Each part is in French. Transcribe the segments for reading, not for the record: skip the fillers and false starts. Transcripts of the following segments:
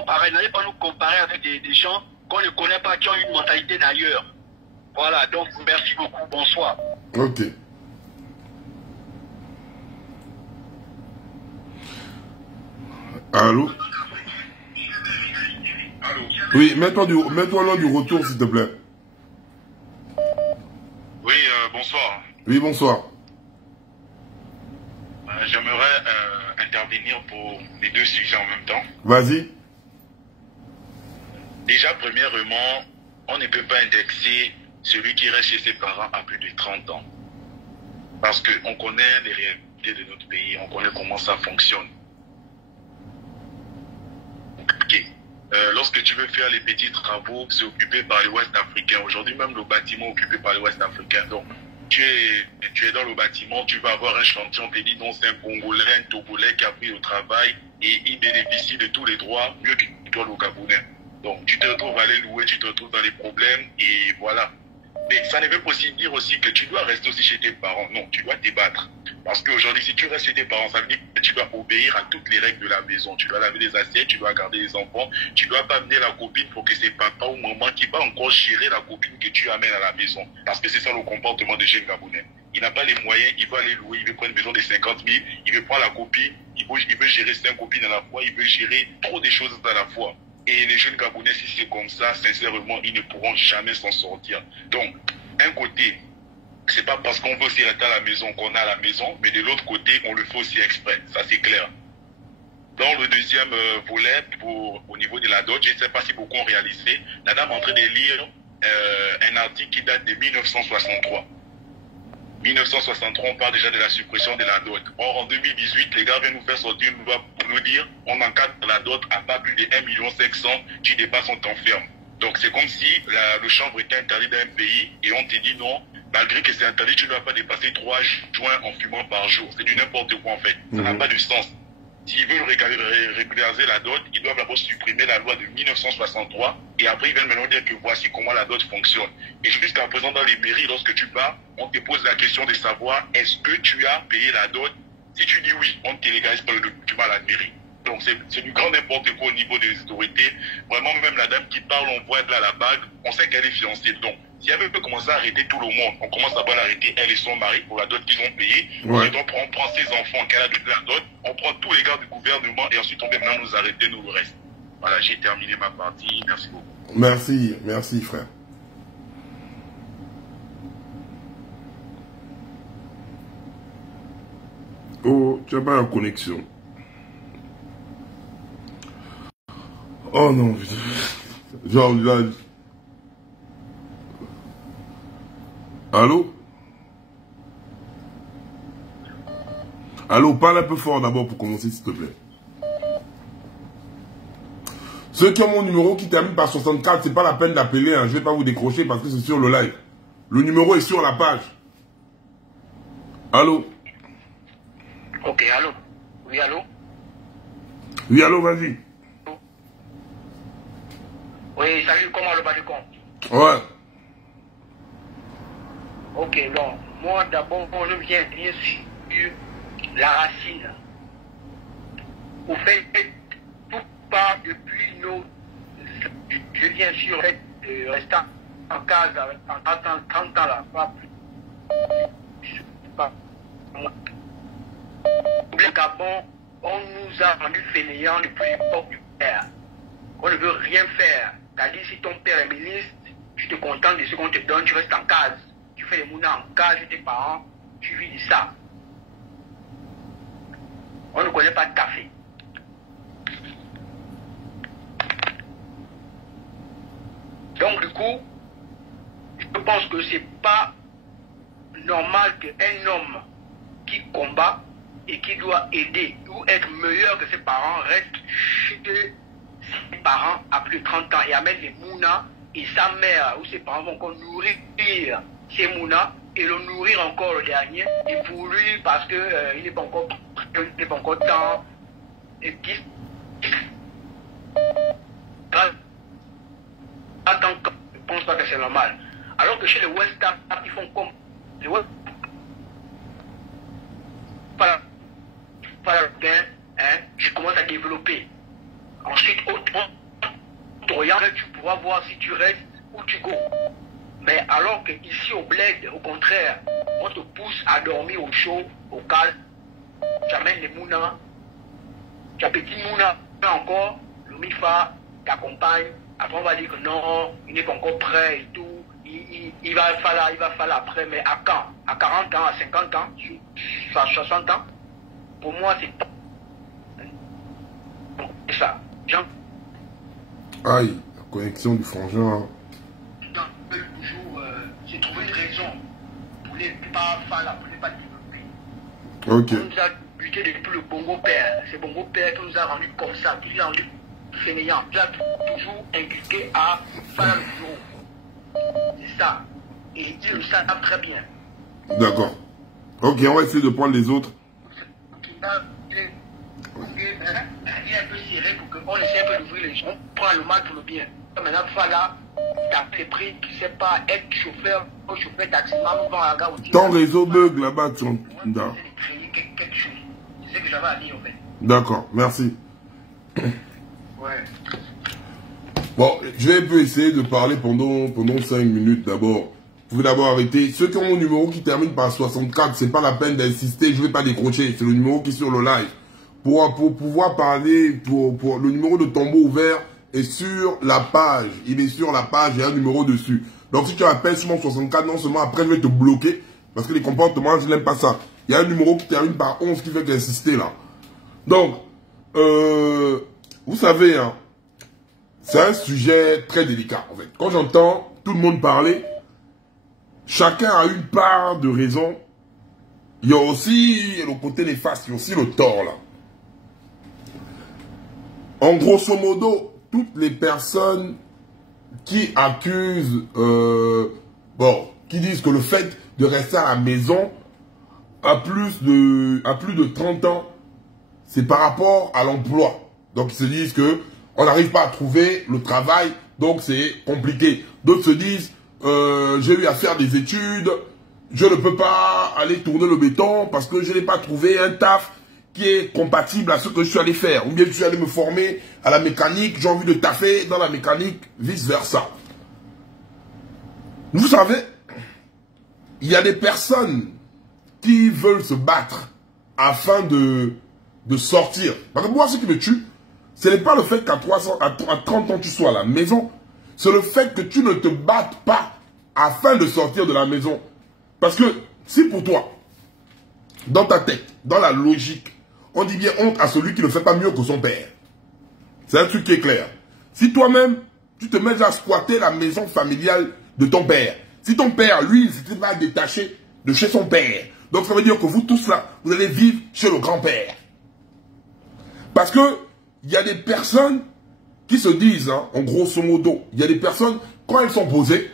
comparer, n'allez pas nous comparer avec des gens qu'on ne connaît pas, qui ont une mentalité d'ailleurs. Voilà, donc merci beaucoup, bonsoir. Ok. Allô? Allô? Oui, mets-toi lors du retour, s'il te plaît. Oui, bonsoir. Oui, bonsoir. J'aimerais intervenir pour les deux sujets en même temps. Vas-y. Déjà, premièrement, on ne peut pas indexer celui qui reste chez ses parents à plus de 30 ans. Parce qu'on connaît les réalités de notre pays, on connaît comment ça fonctionne. Okay. Lorsque tu veux faire les petits travaux, c'est occupé par les Ouest africains. Aujourd'hui, même le bâtiment est occupé par les Ouest africains. Donc, tu es dans le bâtiment, tu vas avoir un chantier, on te dit non, c'est un Congolais, un Togolais qui a pris le travail et il bénéficie de tous les droits, mieux que toi, le Gabonais. Donc, tu te retrouves à aller louer, tu te retrouves dans les problèmes et voilà. Mais ça ne veut pas aussi dire aussi que tu dois rester aussi chez tes parents. Non, tu dois te battre. Parce qu'aujourd'hui, si tu restes chez tes parents, ça veut dire que tu dois obéir à toutes les règles de la maison. Tu dois laver les assiettes, tu dois garder les enfants. Tu dois pas amener la copine pour que c'est papa ou maman qui va encore gérer la copine que tu amènes à la maison. Parce que c'est ça le comportement des jeunes Gabonais. Il n'a pas les moyens, il va aller louer, il veut prendre une maison de 50 000, il veut prendre la copine, il veut gérer 5 copines à la fois, il veut gérer trop de choses à la fois. Et les jeunes Gabonais, si c'est comme ça, sincèrement, ils ne pourront jamais s'en sortir. Donc, d'un côté, c'est pas parce qu'on veut aussi rester à la maison qu'on a à la maison, mais de l'autre côté, on le fait aussi exprès. Ça, c'est clair. Dans le deuxième volet, au niveau de la dot, je ne sais pas si beaucoup ont réalisé, la dame est en train de lire un article qui date de 1963. 1963, on parle déjà de la suppression de la dot. Or, en 2018, les gars viennent nous faire sortir une loi pour nous dire on encadre la dot à pas plus de 1,7 million, tu dépasses, on t'enferme. Donc, c'est comme si le chanvre était interdit dans un pays et on te dit non, malgré que c'est interdit, tu ne dois pas dépasser 3 joints en fumant par jour. C'est du n'importe quoi en fait. Ça n'a pas de sens. S'ils veulent régulariser la dot, ils doivent d'abord supprimer la loi de 1963 et après ils veulent maintenant dire que voici comment la dot fonctionne. Et jusqu'à présent dans les mairies, lorsque tu pars, on te pose la question de savoir est-ce que tu as payé la dot. Si tu dis oui, on ne te légalise pas le document à la mairie. Donc c'est du grand n'importe quoi au niveau des autorités. Vraiment même la dame qui parle, on voit là la bague, on sait qu'elle est fiancée. Donc si elle veut commencer à arrêter tout le monde, on commence à pas l'arrêter elle et son mari pour la dot qu'ils ont payée. Ouais. Donc on prend ses enfants qu'elle a donné la dot, on prend tous les gars du gouvernement et ensuite on peut maintenant nous arrêter nous le reste. Voilà, j'ai terminé ma partie. Merci beaucoup. Merci frère. Oh, tu n'as pas la connexion. Oh non, putain. Genre là. Allô? Allô, parle un peu fort d'abord pour commencer, s'il te plaît. Ceux qui ont mon numéro qui termine par 64, c'est pas la peine d'appeler, hein. Je vais pas vous décrocher parce que c'est sur le live. Le numéro est sur la page. Allô? Ok, allô? Oui, allô? Oui, allô, vas-y. Oui, salut, comment le bas du compte? Ouais. Ok, donc, moi d'abord, je viens bien sur la racine. Au fait, tout part depuis nos... Je viens sur restant en case en 30 ans là, pas plus. Le Gabon, on nous a rendu fainéants depuis l'époque du père. On ne veut rien faire. C'est-à-dire, si ton père est ministre, tu te contentes de ce qu'on te donne, tu restes en case. Tu fais les mounas en case chez tes parents, tu vis de ça. On ne connaît pas de café. Donc, du coup, je pense que c'est pas normal qu'un homme qui combat et qui doit aider ou être meilleur que ses parents reste chez ses parents à plus de 30 ans et amène les mounas et sa mère ou ses parents vont encore nourrir ces mounas et le nourrir encore le dernier et pour lui parce que il n'est pas encore temps et qui attends, je ne pense pas que c'est normal. Alors que chez les West ils font comme les West je commence à développer. Ensuite, autre on te regarde, tu pourras voir si tu restes ou tu go. Mais alors qu'ici au bled, au contraire, on te pousse à dormir au chaud, au calme. Tu amènes les mouna, tu as petit mouna encore, le mifa t'accompagne. Après on va dire que non, il n'est pas encore prêt et tout. Il va falloir après, mais à quand? À 40 ans, à 50 ans, à 60 ans? Pour moi, c'est pas. C'est ça. Jean. Aïe, la connexion du frangin. Toujours, j'ai trouvé une raison pour ne pas faire la, pour ne pas développer. Ok. On nous a buté depuis le Bongo Père. C'est Bongo Père qui nous a rendu comme ça, qui nous a rendu fainéants. Nous a toujours inculqué à faire le bureau. C'est ça. Et ils le savent très bien. D'accord. Ok, on va essayer de prendre les autres. Il est un peu serré pour qu'on essaie un peu d'ouvrir les gens. On prend le mal pour le bien. Maintenant, Fala, t'as fait pris, tu sais pas, être chauffeur, ou chauffeur taximan, ou dans la gare. Ton réseau bug là-bas, tu as quelque chose. C'est ce que j'avais à dire en fait. D'accord, merci. Ouais. Bon, je vais un peu essayer de parler pendant 5 minutes d'abord. Vous pouvez d'abord arrêter. Ceux qui ont mon numéro qui termine par 64, c'est pas la peine d'insister, je vais pas décrocher. C'est le numéro qui est sur le live. Pour pouvoir parler, pour le numéro de tombeau ouvert est sur la page. Il est sur la page, il y a un numéro dessus. Donc si tu appelles sur mon 64, non seulement après je vais te bloquer, parce que les comportements, je n'aime pas ça. Il y a un numéro qui termine par 11 qui fait qu'insister là. Donc, vous savez, hein, c'est un sujet très délicat en fait. Quand j'entends tout le monde parler, chacun a une part de raison. Il y a aussi le côté néfaste, il y a aussi le tort là. En grosso modo, toutes les personnes qui accusent, qui disent que le fait de rester à la maison à plus de 30 ans, c'est par rapport à l'emploi. Donc ils se disent que on n'arrive pas à trouver le travail, donc c'est compliqué. D'autres se disent, j'ai eu à faire des études, je ne peux pas aller tourner le béton parce que je n'ai pas trouvé un taf qui est compatible à ce que je suis allé faire. Ou bien je suis allé me former à la mécanique, j'ai envie de taffer dans la mécanique, vice versa. Vous savez, il y a des personnes qui veulent se battre afin de sortir. Parce que moi, ce qui me tue, ce n'est pas le fait qu'à 30 ans tu sois à la maison, c'est le fait que tu ne te battes pas afin de sortir de la maison. Parce que si pour toi, dans ta tête, dans la logique, on dit bien honte à celui qui ne fait pas mieux que son père. C'est un truc qui est clair. Si toi-même, tu te mets à squatter la maison familiale de ton père, si ton père, lui, il s'était pas détaché de chez son père, donc ça veut dire que vous tous là, vous allez vivre chez le grand-père. Parce que il y a des personnes qui se disent, hein, en grosso modo, il y a des personnes, quand elles sont posées,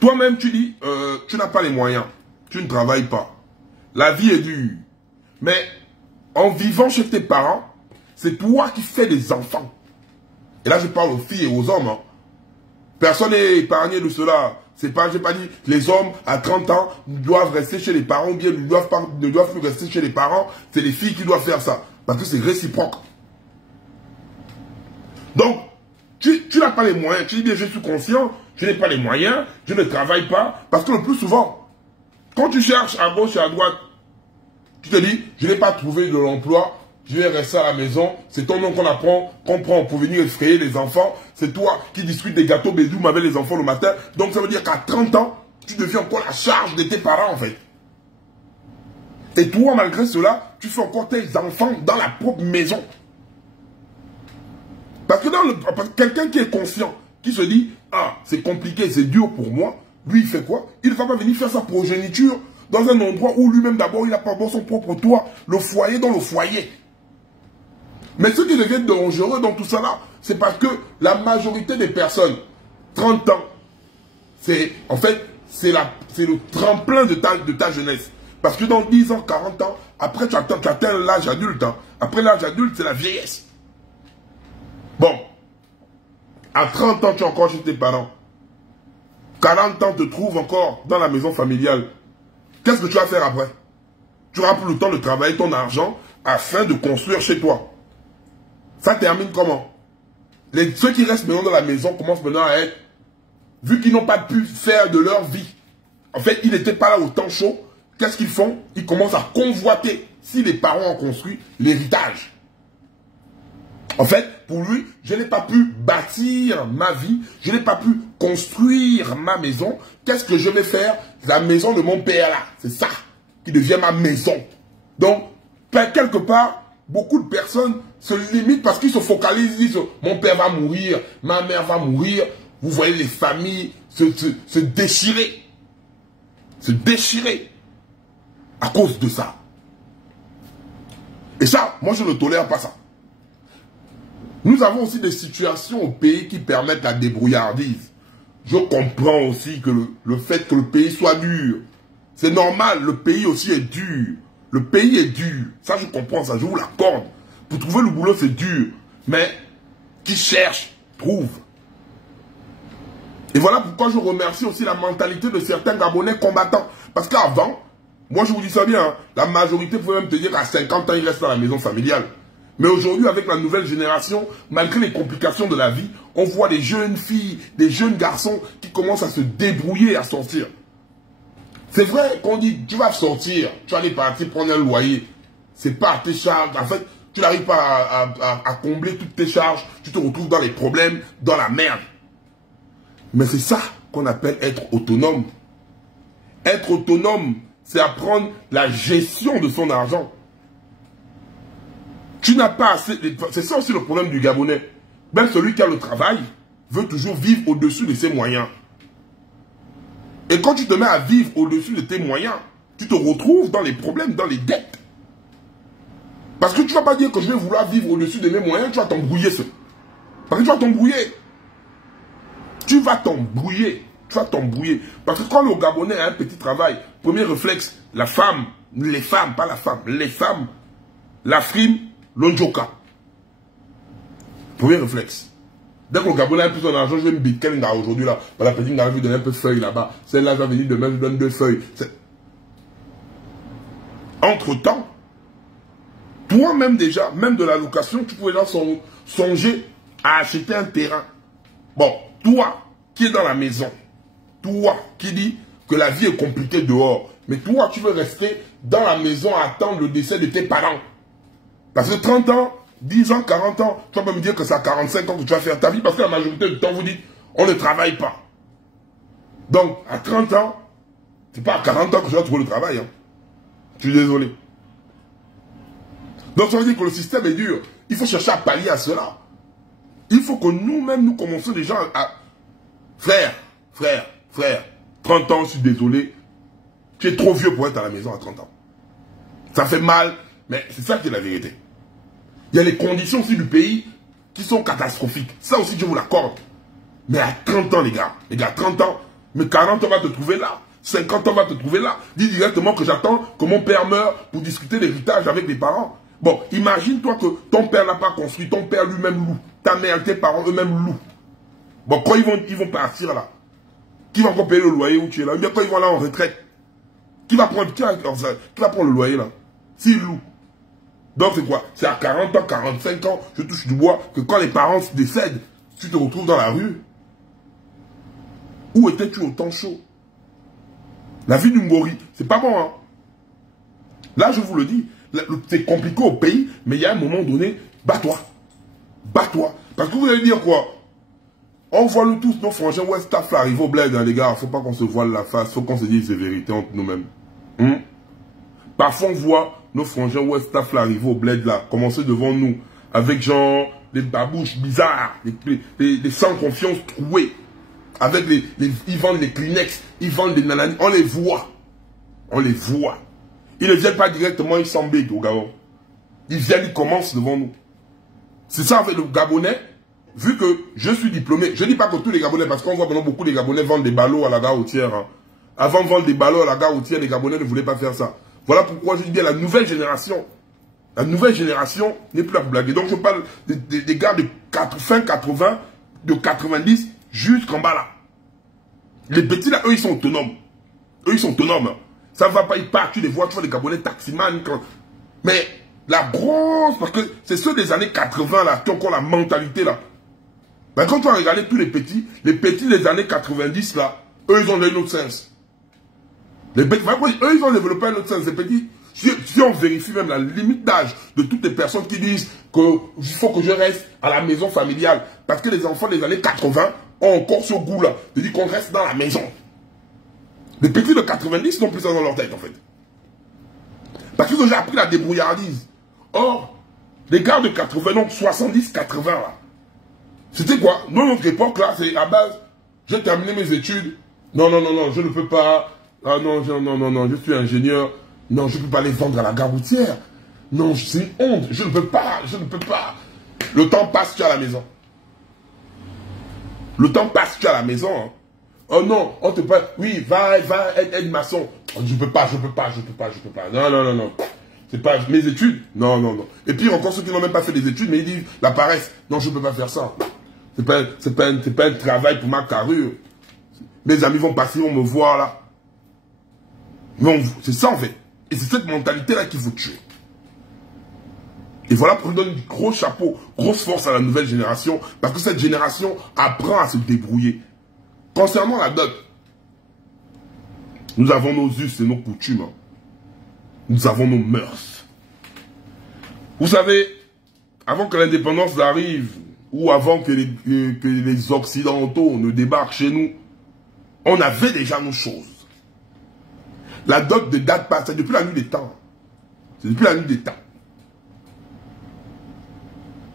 toi-même tu dis, tu n'as pas les moyens, tu ne travailles pas. La vie est dure. Mais en vivant chez tes parents, c'est toi qui fais des enfants. Et là je parle aux filles et aux hommes. Hein. Personne n'est épargné de cela. C'est pas, j'ai pas dit, les hommes à 30 ans doivent rester chez les parents, ou bien ne doivent plus rester chez les parents. C'est les filles qui doivent faire ça. Parce que c'est réciproque. Donc, tu n'as pas les moyens. Tu dis bien, je suis conscient, je n'ai pas les moyens, je ne travaille pas. Parce que le plus souvent, quand tu cherches à gauche et à droite, tu te dis, je n'ai pas trouvé de l'emploi, je vais rester à la maison, c'est ton nom qu'on prend pour venir effrayer les enfants, c'est toi qui discutes des gâteaux bédoum avec les enfants le matin, donc ça veut dire qu'à 30 ans, tu deviens encore la charge de tes parents en fait. Et toi, malgré cela, tu fais encore tes enfants dans la propre maison. Parce que quelqu'un qui est conscient, qui se dit, ah, c'est compliqué, c'est dur pour moi, lui il fait quoi? Il ne va pas venir faire sa progéniture dans un endroit où lui-même d'abord il n'a pas son propre toit, le foyer dans le foyer. Mais ce qui devient dangereux dans tout ça là, c'est parce que la majorité des personnes, 30 ans, c'est en fait, c'est le tremplin de ta jeunesse. Parce que dans 10 ans, 40 ans, après tu atteins l'âge adulte. Hein. Après l'âge adulte, c'est la vieillesse. Bon, à 30 ans, tu es encore chez tes parents. 40 ans, te trouves encore dans la maison familiale. Qu'est-ce que tu vas faire après? Tu auras plus le temps de travailler ton argent afin de construire chez toi. Ça termine comment? Ceux qui restent maintenant dans la maison commencent maintenant à être, vu qu'ils n'ont pas pu faire de leur vie, en fait, ils n'étaient pas là au temps chaud, qu'est-ce qu'ils font? Ils commencent à convoiter, si les parents ont construit, l'héritage. En fait, pour lui, je n'ai pas pu bâtir ma vie, je n'ai pas pu construire ma maison. Qu'est-ce que je vais faire? La maison de mon père là, c'est ça qui devient ma maison. Donc, quelque part, beaucoup de personnes se limitent parce qu'ils se focalisent, ils disent mon père va mourir, ma mère va mourir. Vous voyez les familles se déchirer. Se déchirer à cause de ça. Et ça, moi je ne tolère pas ça. Nous avons aussi des situations au pays qui permettent la débrouillardise. Je comprends aussi que le fait que le pays soit dur, c'est normal, le pays aussi est dur. Le pays est dur. Ça, je comprends ça, je vous l'accorde. Pour trouver le boulot, c'est dur. Mais qui cherche, trouve. Et voilà pourquoi je remercie aussi la mentalité de certains Gabonais combattants. Parce qu'avant, moi je vous dis ça bien, hein, la majorité pouvait même te dire qu'à 50 ans, ils restent dans la maison familiale. Mais aujourd'hui, avec la nouvelle génération, malgré les complications de la vie, on voit des jeunes filles, des jeunes garçons qui commencent à se débrouiller à sortir. C'est vrai qu'on dit, tu vas sortir, tu vas aller partir prendre un loyer. C'est pas tes charges. En fait, tu n'arrives pas à combler toutes tes charges. Tu te retrouves dans les problèmes, dans la merde. Mais c'est ça qu'on appelle être autonome. Être autonome, c'est apprendre la gestion de son argent. Tu n'as pas assez... C'est ça aussi le problème du Gabonais. Même celui qui a le travail veut toujours vivre au-dessus de ses moyens. Et quand tu te mets à vivre au-dessus de tes moyens, tu te retrouves dans les problèmes, dans les dettes. Parce que tu ne vas pas dire que je vais vouloir vivre au-dessus de mes moyens, tu vas t'embrouiller. Parce que tu vas t'embrouiller. Tu vas t'embrouiller. Tu vas t'embrouiller. Parce que quand le Gabonais a un petit travail, premier réflexe, la femme, les femmes, pas la femme, les femmes, la frime, l'onjoka. Premier réflexe. Dès que le Gabonais a plus son argent, je vais me bitcoin aujourd'hui là. La petite gars, je lui donne un peu de feuilles là-bas. Celle-là va venir demain, je lui donne 2 feuilles. Entre-temps, toi-même déjà, même de la location, tu pouvais déjà songer à acheter un terrain. Bon, toi qui es dans la maison, toi qui dis que la vie est compliquée dehors, mais toi tu veux rester dans la maison à attendre le décès de tes parents. Parce que 30 ans, 10 ans, 40 ans, tu vas pas me dire que c'est à 45 ans que tu vas faire ta vie, parce que la majorité du temps, vous dites, on ne travaille pas. Donc, à 30 ans, c'est pas à 40 ans que tu vas trouver le travail. Hein. Je suis désolé. Donc, ça veut dire que le système est dur. Il faut chercher à pallier à cela. Il faut que nous-mêmes, nous commencions déjà à... Frère, 30 ans, je suis désolé. Tu es trop vieux pour être à la maison à 30 ans. Ça fait mal, mais c'est ça qui est la vérité. Il y a les conditions aussi du pays qui sont catastrophiques. Ça aussi, je vous l'accorde. Mais à 30 ans, les gars, 30 ans, mais 40 ans va te trouver là. 50 ans va te trouver là. Dis directement que j'attends que mon père meure pour discuter l'héritage avec les parents. Bon, imagine-toi que ton père n'a pas construit, ton père lui-même loue. Ta mère, tes parents eux-mêmes louent. Bon, quand ils vont partir là, qui va encore payer le loyer où tu es là? Bien quand ils vont là en retraite, qui va prendre le loyer là? S'ils louent. Donc c'est quoi? C'est à 40 ans, 45 ans, je touche du bois, que quand les parents se décèdent, tu te retrouves dans la rue. Où étais-tu au temps chaud? La vie du Ngori, c'est pas bon, hein? Là, je vous le dis, c'est compliqué au pays, mais il y a un moment donné, bats-toi. Bats-toi. Parce que vous allez dire quoi? On voit nous tous, nos frangins West Staff arriver au bled, hein, les gars. Faut pas qu'on se voile la face, faut qu'on se dise les vérités entre nous-mêmes. Parfois, on voit nos frangins West Staff arriver au bled là, commencer devant nous, avec genre des babouches bizarres, des sans confiance troués, avec ils vendent les Kleenex, ils vendent des nananis, on les voit. On les voit. Ils ne viennent pas directement, ils s'embêtent au Gabon. Ils viennent, ils commencent devant nous. C'est ça avec le Gabonais, vu que je suis diplômé. Je ne dis pas que tous les Gabonais, parce qu'on voit maintenant beaucoup de Gabonais vendent des ballots à la gare routière. Hein. Avant de vendre des ballots à la gare routière, les Gabonais ne voulaient pas faire ça. Voilà pourquoi je dis bien la nouvelle génération. La nouvelle génération n'est plus à blaguer. Donc je parle des gars de fin 80, de 90 jusqu'en bas là. Les petits là, eux ils sont autonomes. Eux ils sont autonomes. Ça ne va pas, ils partent, tu les vois, tu vois les Gabonais taximan. Mais la grosse, parce que c'est ceux des années 80 là, qui ont encore la mentalité là. Ben, quand on a regardé tous les petits des années 90, là, eux, ils ont un autre sens. Les petits, eux, ils ont développé un autre sens. Les petits, si on vérifie même la limite d'âge de toutes les personnes qui disent qu'il faut que je reste à la maison familiale, parce que les enfants des années 80 ont encore ce goût-là, de dire qu'on reste dans la maison. Les petits de 90 n'ont plus ça dans leur tête, en fait. Parce qu'ils ont déjà appris la débrouillardise. Or, les gars de 80, donc 70, 80, là, c'était quoi? Dans notre époque, là, c'est à base, j'ai terminé mes études. Non, non, non, non, je ne peux pas. Ah non, non, non, non, je suis ingénieur. Non, je ne peux pas les vendre à la gare routière. Non, c'est une honte. Je ne peux pas, je ne peux pas. Le temps passe, tu es à la maison. Le temps passe, tu es à la maison. Hein. Oh non, on te parle. Oui, va, aide maçon. Je ne peux pas, je ne peux pas, je ne peux pas, je ne peux pas. Non, non, non, non. C'est pas mes études. Non, non, non. Et puis encore ceux qui n'ont même pas fait des études, mais ils disent la paresse. Non, je ne peux pas faire ça. C'est pas un travail pour ma carrure. Mes amis vont passer, vont me voir là. Non, c'est ça en fait. Et c'est cette mentalité-là qu'il faut tuer. Et voilà pour nous donner un gros chapeau, grosse force à la nouvelle génération, parce que cette génération apprend à se débrouiller. Concernant la dot, nous avons nos us et nos coutumes. Hein. Nous avons nos mœurs. Vous savez, avant que l'indépendance arrive, ou avant que les Occidentaux ne débarquent chez nous, on avait déjà nos choses. La dot ne date pas, c'est depuis la nuit des temps. C'est depuis la nuit des temps.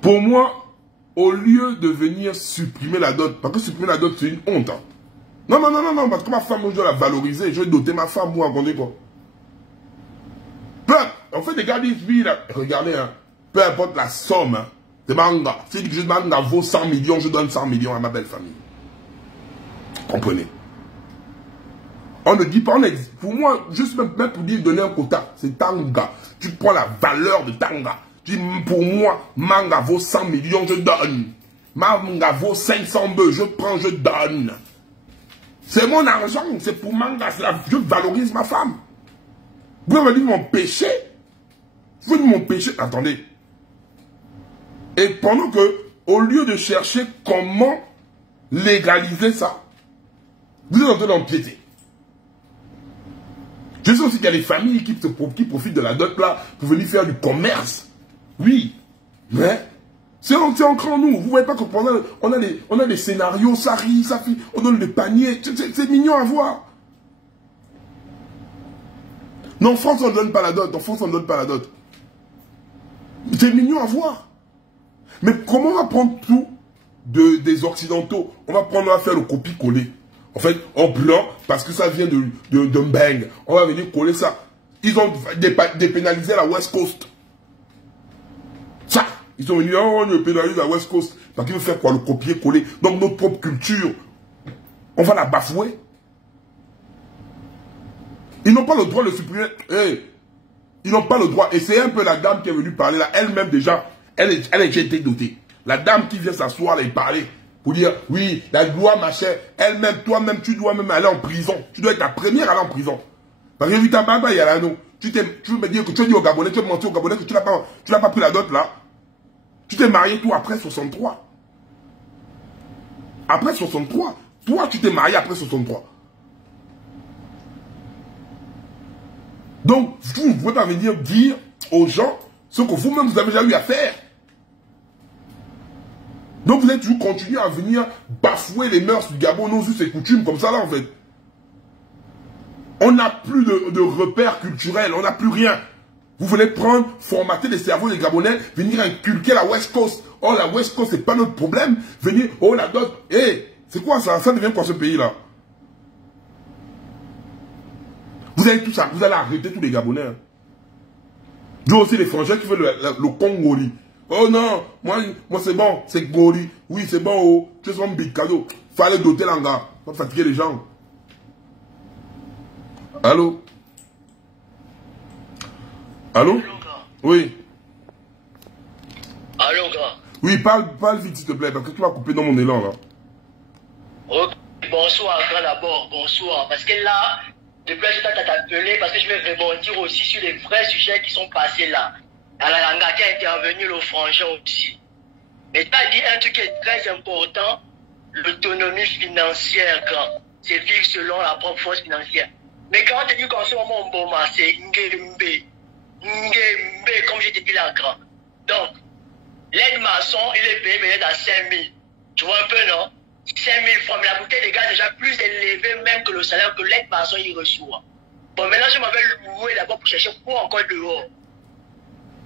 Pour moi, au lieu de venir supprimer la dot, parce que supprimer la dot c'est une honte. Hein. Non, non, non, non, non, parce que ma femme, je dois la valoriser, je vais doter ma femme, vous racontez quoi. En fait, les gars disent, oui, là, regardez, hein, peu importe la somme, hein, c'est manga. Si je demande à vaut 100 millions, je donne 100 millions à ma belle famille. Comprenez? On ne dit pas, pour moi, juste même pour dire donner un quota, c'est tanga. Tu prends la valeur de tanga. Tu dis, pour moi, manga vaut 100 millions, je donne. Manga vaut 500 bœufs, je prends, je donne. C'est mon argent, c'est pour manga, je valorise ma femme. Vous pouvez me dire mon péché. Vous pouvez me dire mon péché. Attendez. Et pendant que, au lieu de chercher comment légaliser ça, vous êtes en train d'empiéter. Je sais aussi qu'il y a des familles qui profitent de la dot là pour venir faire du commerce. Oui. Mais c'est ancré en nous. Vous ne voyez pas que pendant on a des scénarios, ça rit, ça fait, on donne des paniers. C'est mignon à voir. Non, en France, on ne donne pas la dot. En France, on ne donne pas la dot. C'est mignon à voir. Mais comment on va prendre tout des Occidentaux? On va faire le copie-coller. En fait, en blanc, parce que ça vient de bang. On va venir coller ça. Ils ont dépénalisé la West Coast. Ça, ils ont venus, on dépénalise la West Coast. Parce qu'ils veulent faire quoi? Le copier-coller. Donc notre propre culture, on va la bafouer. Ils n'ont pas le droit de supprimer. Hey, ils n'ont pas le droit. Et c'est un peu la dame qui est venue parler là. Elle-même déjà, elle a déjà été dotée. La dame qui vient s'asseoir là et parler. Pour dire, oui, la loi, ma chère, elle-même, toi-même, tu dois même aller en prison. Tu dois être la première à aller en prison. Parce que vu ta baba, il y a là, tu veux me dire que tu as dit au Gabonais, tu as menti au Gabonais que tu n'as pas pris la dot là. Tu t'es marié, toi, après 63. Après 63. Toi, tu t'es marié après 63. Donc, vous ne pouvez pas venir dire aux gens ce que vous-même vous avez déjà eu à faire. Donc, vous allez toujours continuer à venir bafouer les mœurs du Gabon, nos us et coutumes, comme ça là, en fait. On n'a plus de repères culturels, on n'a plus rien. Vous venez prendre, formater les cerveaux des Gabonais, venir inculquer la West Coast. Oh, la West Coast, c'est pas notre problème. Venir, oh, la dot. Hé, c'est quoi ça? Ça devient quoi ce pays-là? Vous allez tout ça, vous allez arrêter tous les Gabonais. Hein. Nous aussi, les Français qui veulent le Congoli. Oh non, moi c'est bon, c'est Goli. Oui, c'est bon, oh, tu es un big cadeau. Fallait doter l'anga, pas fatiguer les gens. Allô? Allô? Allô, Oui. allô, grand. Oui, parle vite s'il te plaît, parce que tu vas couper dans mon élan là. Ok, bonsoir, grand d'abord, bonsoir. Parce que là, depuis là, je t'ai appelé parce que je vais rebondir aussi sur les vrais sujets qui sont passés là. À la langa qui a intervenu le frangin aussi. Mais tu as dit un truc qui est très important, l'autonomie financière, grand. C'est vivre selon la propre force financière. Mais quand tu dis qu'en ce moment, bon, c'est Ngembe, comme je t'ai dit là, grand. Donc, l'aide maçon, il est payé peut-être à 5 000. Tu vois un peu, non? 5 000 francs. Mais la bouteille de gaz est déjà plus élevée même que le salaire que l'aide maçon il reçoit. Bon, maintenant, je m'avais loué d'abord pour chercher quoi encore dehors.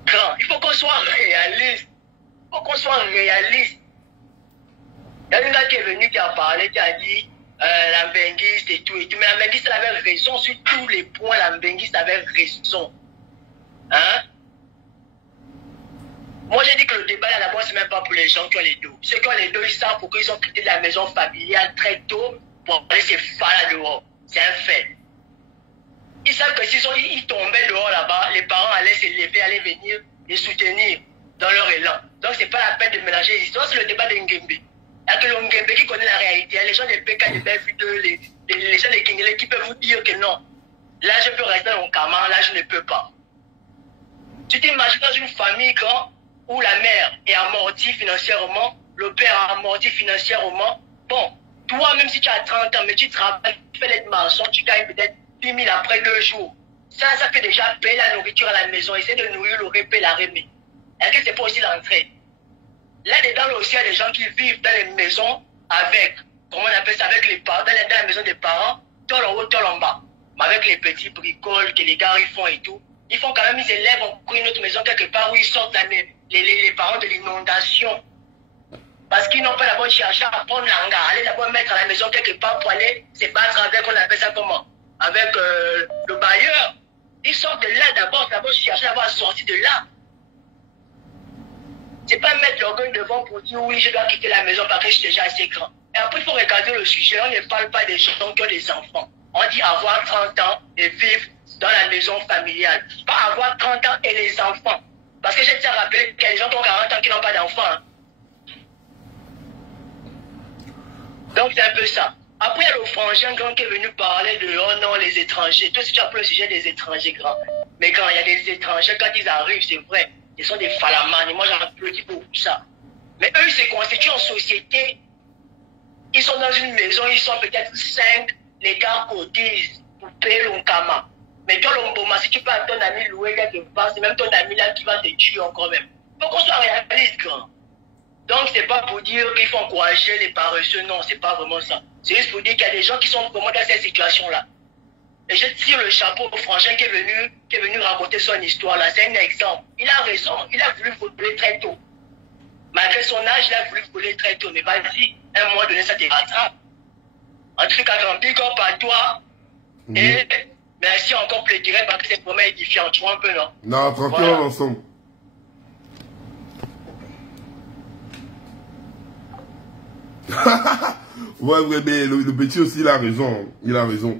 Grand, il faut qu'on soit réaliste. Il faut qu'on soit réaliste. Il y a un gars qui est venu, qui a parlé, qui a dit la benguiste et tout. Mais la benguiste avait raison sur tous les points. La benguiste avait raison. Hein? Moi, j'ai dit que le débat, là, d'abord, c'est même pas pour les gens qui ont les dos. Ceux qui ont les dos, ils savent pourquoi ils ont quitté la maison familiale très tôt pour aller se faire là dehors. C'est un fait. Ils savent que s'ils tombaient dehors là-bas, les parents allaient se lever, allaient venir les soutenir dans leur élan. Donc, c'est pas la peine de mélanger les histoires. C'est le débat de Ngembe. Il y a que le Ngembe qui connaît la réalité. Les gens de PK, de Belfide, les gens de Kingele qui peuvent vous dire que non. Là, je peux rester dans mon camarade, là, je ne peux pas. Tu t'imagines dans une famille quand où la mère est amortie financièrement, le père est amorti financièrement. Bon, toi, même si tu as 30 ans, mais tu travailles, tu fais les maçons, tu gagnes peut-être 10 000 après 2 jours. Ça peut déjà payer la nourriture à la maison, essayer de nourrir le répé, la remet. Est-ce que c'est pas aussi l'entrée? Là-dedans, aussi, il y a des gens qui vivent dans les maisons avec, comment on appelle ça, avec les parents, dans la maison des parents, tol en haut, tol en bas. Mais avec les petits bricoles que les gars ils font et tout, ils font quand même, ils élèvent encore une autre maison quelque part où ils sortent les parents de l'inondation. Parce qu'ils n'ont pas d'abord cherché à prendre l'anga, aller d'abord mettre à la maison quelque part pour aller se battre avec, on appelle ça comment? Avec le bailleur. Ils sortent de là d'abord chercher à avoir sorti de là. C'est pas mettre l'orgueil devant pour dire oui, je dois quitter la maison parce que je suis déjà assez grand. Et après, il faut regarder le sujet. On ne parle pas des gens qui ont des enfants. On dit avoir 30 ans et vivre dans la maison familiale. Pas avoir 30 ans et les enfants. Parce que je tiens à rappeler qu'il y a des gens qui ont 40 ans qui n'ont pas d'enfants. Hein. Donc c'est un peu ça. Après, il y a le frangin grand qui est venu parler de oh non, les étrangers. Tout ce qui a appelé le sujet des étrangers grands. Mais quand il y a des étrangers, quand ils arrivent, c'est vrai, ils sont des falamanes. Et moi, j'en applaudis beaucoup ça. Mais eux, ils se constituent en société. Ils sont dans une maison, ils sont peut-être 5. Les gars cotisent pour payer l'onkama. Mais toi, l'omboma, si tu peux à ton ami louer quelque part, c'est même ton ami là qui va te tuer encore même. Il faut qu'on soit réaliste, grand. Donc, c'est pas pour dire qu'il faut encourager les paresseux, non, c'est pas vraiment ça. C'est juste pour dire qu'il y a des gens qui sont vraiment dans cette situation-là. Et je tire le chapeau au frangin qui est venu raconter son histoire là. C'est un exemple. Il a raison, il a voulu voler très tôt. Malgré son âge, il a voulu voler très tôt. Mais vas-y, un mois donné, ça te rattrape. En tout cas, grand big up à toi. Et merci encore pour le direct parce que c'est vraiment édifiant. Tu vois un peu, non? Non, tranquille, voilà. Ensemble. Ouais, mais le petit aussi, il a raison. Il a raison.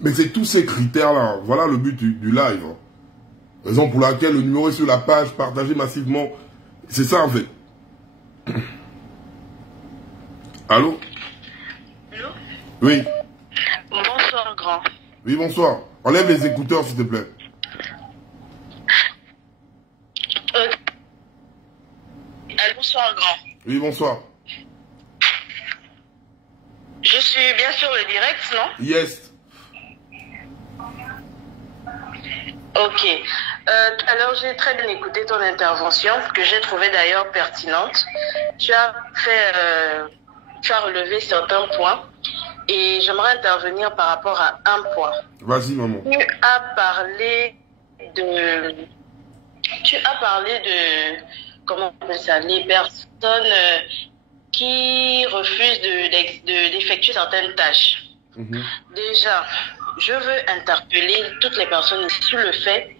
Mais c'est tous ces critères-là. Voilà le but du live. Raison pour laquelle le numéro est sur la page, partagé massivement. C'est ça, en fait. Allô? Allô? Oui. Bonsoir, grand. Oui, bonsoir. Enlève les écouteurs, s'il te plaît. Bonsoir, grand. Oui, bonsoir. Je suis bien sûr le direct, non? Yes. Ok. Alors, j'ai très bien écouté ton intervention, que j'ai trouvée d'ailleurs pertinente. Tu as relevé certains points et j'aimerais intervenir par rapport à un point. Vas-y, maman. Tu as parlé de, comment on appelle ça, les personnes qui refusent d'effectuer certaines tâches. Déjà, je veux interpeller toutes les personnes sur le fait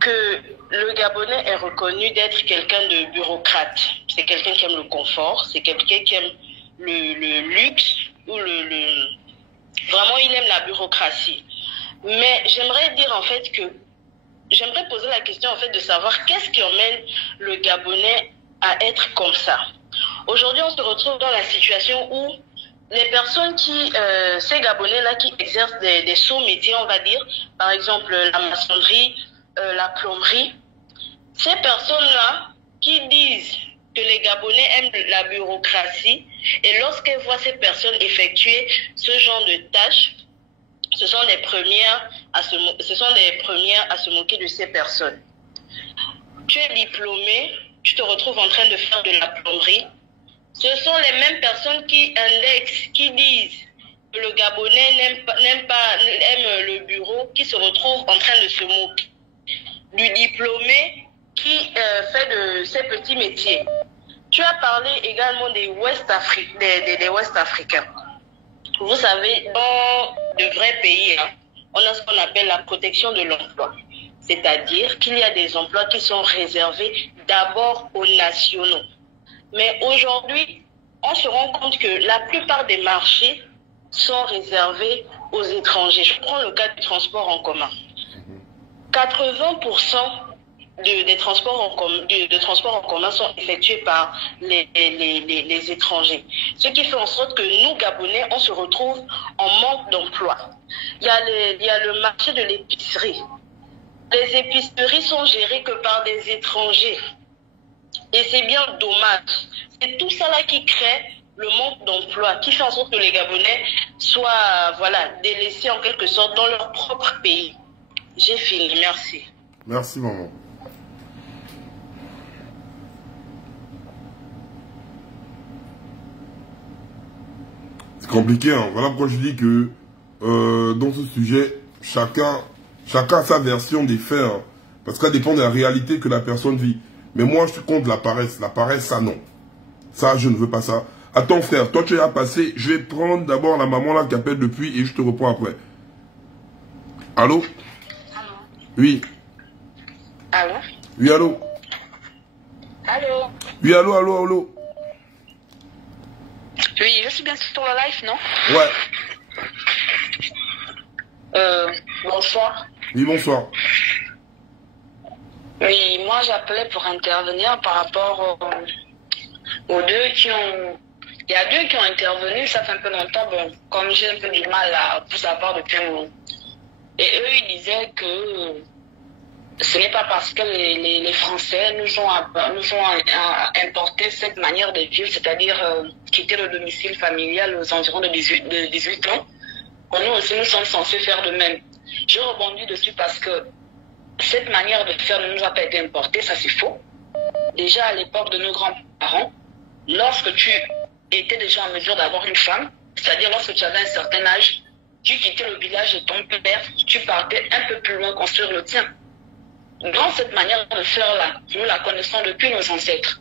que le Gabonais est reconnu d'être quelqu'un de bureaucrate. C'est quelqu'un qui aime le confort, c'est quelqu'un qui aime le luxe, ou vraiment il aime la bureaucratie. Mais j'aimerais dire en fait que, j'aimerais poser la question en fait de savoir qu'est-ce qui emmène le Gabonais à être comme ça. Aujourd'hui, on se retrouve dans la situation où les personnes ces Gabonais-là qui exercent des sous-métiers, on va dire, par exemple la maçonnerie, la plomberie, ces personnes-là qui disent que les Gabonais aiment la bureaucratie et lorsqu'ils voient ces personnes effectuer ce genre de tâches, ce sont les premières à se moquer de ces personnes. Tu es diplômé, tu te retrouves en train de faire de la plomberie. Ce sont les mêmes personnes qui indexent, qui disent que le Gabonais aime le bureau, qui se retrouvent en train de se moquer du diplômé qui fait de ces petits métiers. Tu as parlé également des West Africains. Vous savez, dans de vrais pays, on a ce qu'on appelle la protection de l'emploi. C'est-à-dire qu'il y a des emplois qui sont réservés d'abord aux nationaux. Mais aujourd'hui, on se rend compte que la plupart des marchés sont réservés aux étrangers. Je prends le cas du transport en commun. 80% des transports en commun sont effectués par les étrangers. Ce qui fait en sorte que nous, Gabonais, on se retrouve en manque d'emploi. Il y a le marché de l'épicerie. Les épiceries sont gérées que par des étrangers. Et c'est bien dommage. C'est tout ça là qui crée le manque d'emploi, qui fait en sorte que les Gabonais soient délaissés en quelque sorte dans leur propre pays. J'ai fini, merci. Merci, maman. C'est compliqué, hein. Voilà pourquoi je dis que dans ce sujet, chacun a sa version des faits, hein, parce que ça dépend de la réalité que la personne vit. Mais moi, je suis contre la paresse. La paresse, ça, non. Ça, je ne veux pas ça. Attends, frère, toi, tu es à passer. Je vais prendre d'abord la maman là qui appelle depuis et je te reprends après. Allô? Allô? Oui. Allô? Oui, allô? Allô? Oui, allô, allô, allô? Oui, je suis bien sur le live, non? Ouais. Bonsoir. Oui, bonsoir. Oui, moi j'appelais pour intervenir par rapport aux deux qui ont... Il y a deux qui ont intervenu, ça fait un peu longtemps, bon, comme j'ai un peu du mal à vous savoir depuis un moment. Et eux, ils disaient que ce n'est pas parce que les Français nous ont importé cette manière de vivre, c'est-à-dire quitter le domicile familial aux environs de 18 ans, que nous aussi nous sommes censés faire de même. Je rebondis dessus parce que cette manière de faire ne nous a pas été importée, ça c'est faux. Déjà à l'époque de nos grands-parents, lorsque tu étais déjà en mesure d'avoir une femme, c'est-à-dire lorsque tu avais un certain âge, tu quittais le village de ton père, tu partais un peu plus loin construire le tien. Dans cette manière de faire-là, nous la connaissons depuis nos ancêtres.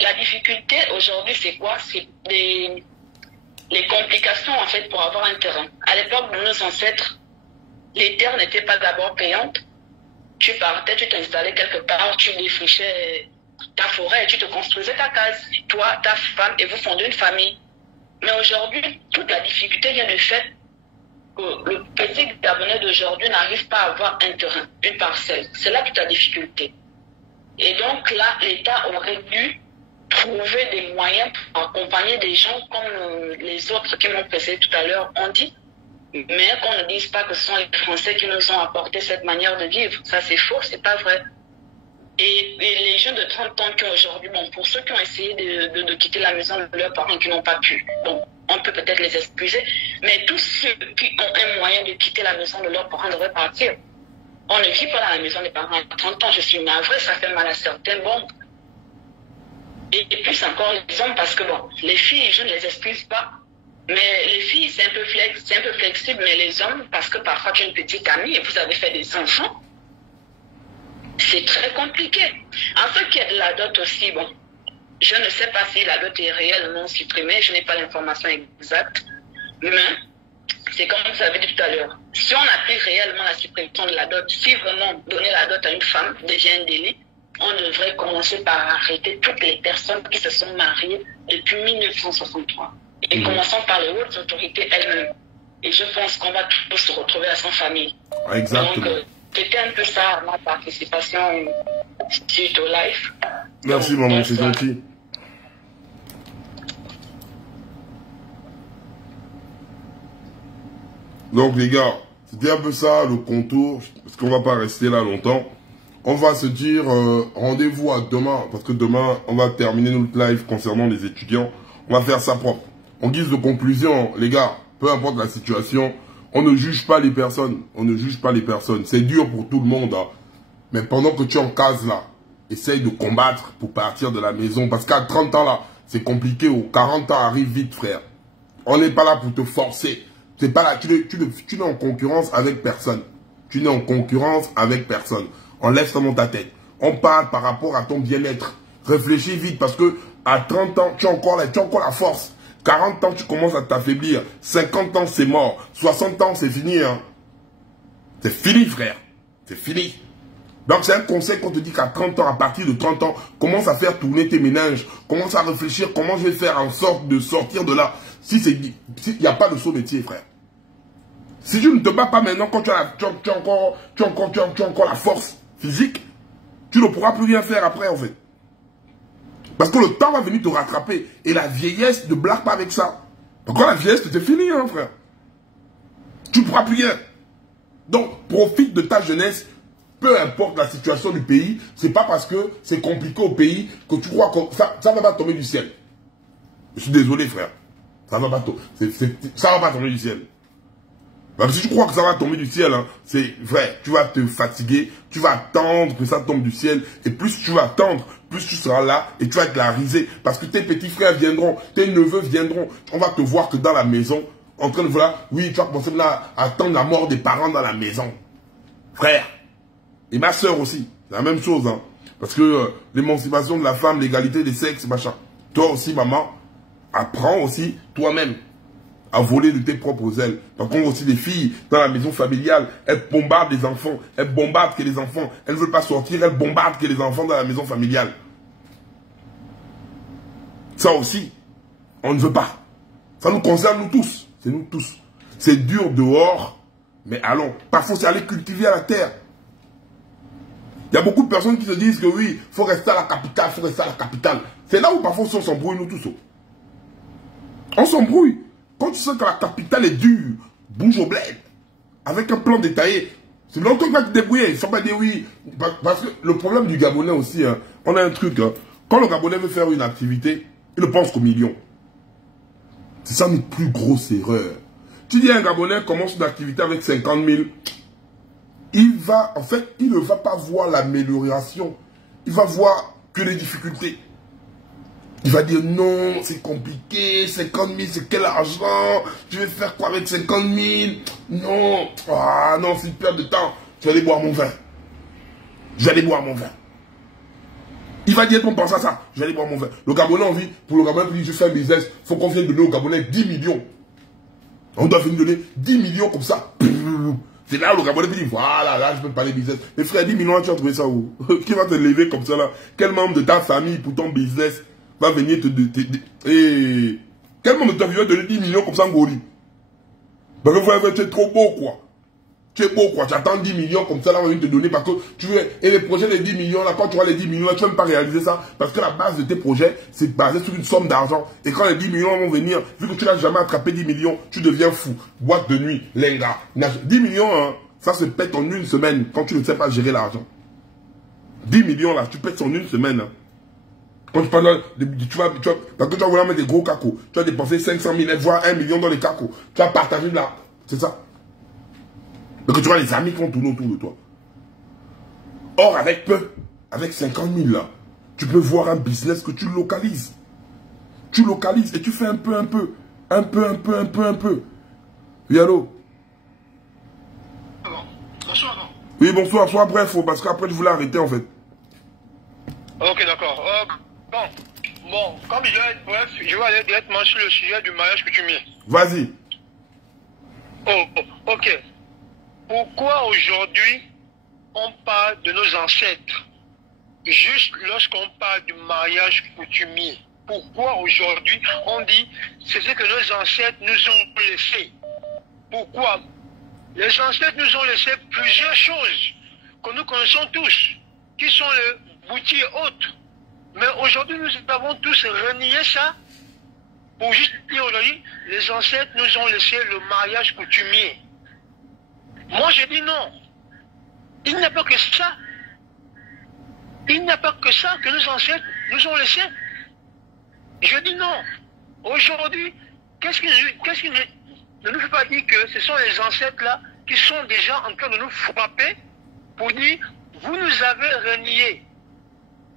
La difficulté aujourd'hui, c'est quoi? C'est les complications en fait pour avoir un terrain. À l'époque de nos ancêtres, les terres n'étaient pas d'abord payantes. Tu partais, tu t'installais quelque part, tu défrichais ta forêt, tu te construisais ta case, toi, ta femme, et vous fondez une famille. Mais aujourd'hui, toute la difficulté vient du fait que le petit Gabonais d'aujourd'hui n'arrive pas à avoir un terrain, une parcelle. C'est là toute la difficulté. Et donc là, l'État aurait dû trouver des moyens pour accompagner des gens comme les autres qui m'ont précédé tout à l'heure ont dit, mais qu'on ne dise pas que ce sont les Français qui nous ont apporté cette manière de vivre. Ça, c'est faux, c'est pas vrai. Et les jeunes de 30 ans qui aujourd'hui, bon, pour ceux qui ont essayé de quitter la maison de leurs parents et qui n'ont pas pu, bon, on peut peut-être les excuser, mais tous ceux qui ont un moyen de quitter la maison de leurs parents devraient partir. On ne vit pas dans la maison des parents à 30 ans, je suis navrée, ça fait mal à certains, bon. Et puis encore les hommes, parce que bon, les filles, je ne les excuse pas, mais les filles, c'est un peu flexible, mais les hommes, parce que parfois tu es une petite amie et vous avez fait des enfants, c'est très compliqué. En ce qui est de la dot aussi, bon, je ne sais pas si la dot est réelle ou non supprimée, je n'ai pas l'information exacte, mais c'est comme vous avez dit tout à l'heure, si on applique réellement la suppression de la dot, si vraiment donner la dot à une femme devient un délit, on devrait commencer par arrêter toutes les personnes qui se sont mariées depuis 1963. Et commençons par les hautes autorités elles-mêmes. Et je pense qu'on va tous se retrouver à 100 familles. Exactement. Donc, c'était un peu ça, ma participation suite au live. Merci, maman, c'est gentil. Donc, les gars, c'était un peu ça, le contour, parce qu'on va pas rester là longtemps. On va se dire rendez-vous à demain, parce que demain, on va terminer notre live concernant les étudiants. On va faire ça propre. En guise de conclusion, les gars, peu importe la situation, on ne juge pas les personnes. On ne juge pas les personnes. C'est dur pour tout le monde. Hein. Mais pendant que tu es en case là, essaye de combattre pour partir de la maison. Parce qu'à 30 ans là, c'est compliqué. Aux 40 ans arrive vite, frère. On n'est pas là pour te forcer. C'est pas là. Tu n'es en concurrence avec personne. Tu n'es en concurrence avec personne. Enlève ça dans ta tête. On parle par rapport à ton bien-être. Réfléchis vite parce que à 30 ans, tu as encore la force. 40 ans, tu commences à t'affaiblir. 50 ans, c'est mort. 60 ans, c'est fini. Hein. C'est fini, frère. C'est fini. Donc, c'est un conseil qu'on te dit qu'à 30 ans, à partir de 30 ans, commence à faire tourner tes méninges. Commence à réfléchir comment je vais faire en sorte de sortir de là. Si il n'y a pas de saut métier, frère. Si tu ne te bats pas maintenant, quand tu as encore la force physique, tu ne pourras plus rien faire après, en fait. Parce que le temps va venir te rattraper. Et la vieillesse, ne blague pas avec ça. Donc, quand la vieillesse, c'est fini, hein, frère. Tu ne pourras plus rien. Donc, profite de ta jeunesse. Peu importe la situation du pays, c'est pas parce que c'est compliqué au pays que tu crois que ça va pas tomber du ciel. Je suis désolé, frère. Ça va pas tomber du ciel. Parce que si tu crois que ça va tomber du ciel, hein, c'est vrai, tu vas te fatiguer, tu vas attendre que ça tombe du ciel, et plus tu vas attendre, plus tu seras là, et tu vas être la risée, parce que tes petits frères viendront, tes neveux viendront, on va te voir que dans la maison, en train de voilà, oui, tu vas commencer là à attendre la mort des parents dans la maison. Frère. Et ma soeur aussi, c'est la même chose, hein. Parce que l'émancipation de la femme, l'égalité des sexes, machin. Toi aussi, maman, apprends aussi toi-même à voler de tes propres ailes. Par contre, aussi des filles dans la maison familiale, elles bombardent les enfants, elles bombardent que les enfants, elles ne veulent pas sortir, elles bombardent que les enfants dans la maison familiale. Ça aussi, on ne veut pas. Ça nous concerne nous tous, c'est nous tous. C'est dur dehors, mais allons. Parfois, c'est aller cultiver à la terre. Il y a beaucoup de personnes qui se disent que oui, il faut rester à la capitale, il faut rester à la capitale. C'est là où parfois on s'embrouille, nous tous. On s'embrouille. Quand tu sens que la capitale est dure, bouge au bled. Avec un plan détaillé. C'est longtemps que tu vas te débrouiller. Il ne faut pas dire oui. Parce que le problème du Gabonais aussi, hein, on a un truc. Hein, quand le Gabonais veut faire une activité, il ne pense qu'au million. C'est ça notre plus grosse erreur. Tu dis à un Gabonais commence une activité avec 50 000. Il ne va pas voir l'amélioration. Il va voir que les difficultés. Il va dire non, c'est compliqué, 50 000, c'est quel argent? Je vais faire quoi avec 50 000? Non, ah non, c'est une perte de temps. Je vais aller boire mon vin. Je vais aller boire mon vin. Il va dire, on pense à ça, je vais aller boire mon vin. Le Gabonais a envie, pour le Gabonais, il dit, je fais un business, il faut qu'on vienne donner au Gabonais 10 millions. On doit venir donner 10 millions comme ça. C'est là où le Gabonais dit, voilà, là, je peux parler business. Mais frère, 10 millions, tu as trouvé ça où? Qui va te lever comme ça là? Quel membre de ta famille pour ton business va venir et quel membre de ta famille va te donner 10 millions comme ça en Goli? Parce que frère, tu es trop beau, quoi. Tu es beau, quoi. Tu attends 10 millions comme ça, là, on va venir te donner parce que tu veux. Et les projets des 10 millions, là, quand tu vois les 10 millions, là, tu ne vas même pas réaliser ça. Parce que la base de tes projets, c'est basé sur une somme d'argent. Et quand les 10 millions vont venir, vu que tu n'as jamais attrapé 10 millions, tu deviens fou. Boîte de nuit, lenga. 10 millions, hein, ça se pète en une semaine quand tu ne sais pas gérer l'argent. 10 millions, là, tu pètes en une semaine. Hein. Quand tu parles, parce que tu vas vouloir mettre des gros cacos. Tu vas dépenser 500 000, voire 1 million dans les cacos. Tu vas partager là. C'est ça. Donc tu vois les amis qui vont tourner autour de toi. Or, avec peu, avec 50 000 là, tu peux voir un business que tu localises. Tu localises et tu fais un peu. Oui, allô? Bonsoir. Oui, bonsoir, sois bref, parce qu'après je voulais arrêter en fait. Ok, d'accord. Bon, comme je vais être bref, je vais aller directement sur le sujet du mariage coutumier. Vas-y. Ok. Pourquoi aujourd'hui on parle de nos ancêtres juste lorsqu'on parle du mariage coutumier? Pourquoi aujourd'hui on dit c'est ce que nos ancêtres nous ont laissé? Pourquoi? Les ancêtres nous ont laissé plusieurs choses que nous connaissons tous, qui sont le bouti et autres. Mais aujourd'hui nous avons tous renié ça pour juste dire aujourd'hui les ancêtres nous ont laissé le mariage coutumier. Moi, je dis non. Il n'y a pas que ça. Il n'y a pas que ça que nos ancêtres nous ont laissé. Je dis non. Aujourd'hui, qu'est-ce qui ne nous fait pas dire que ce sont les ancêtres là qui sont déjà en train de nous frapper pour dire, vous nous avez renié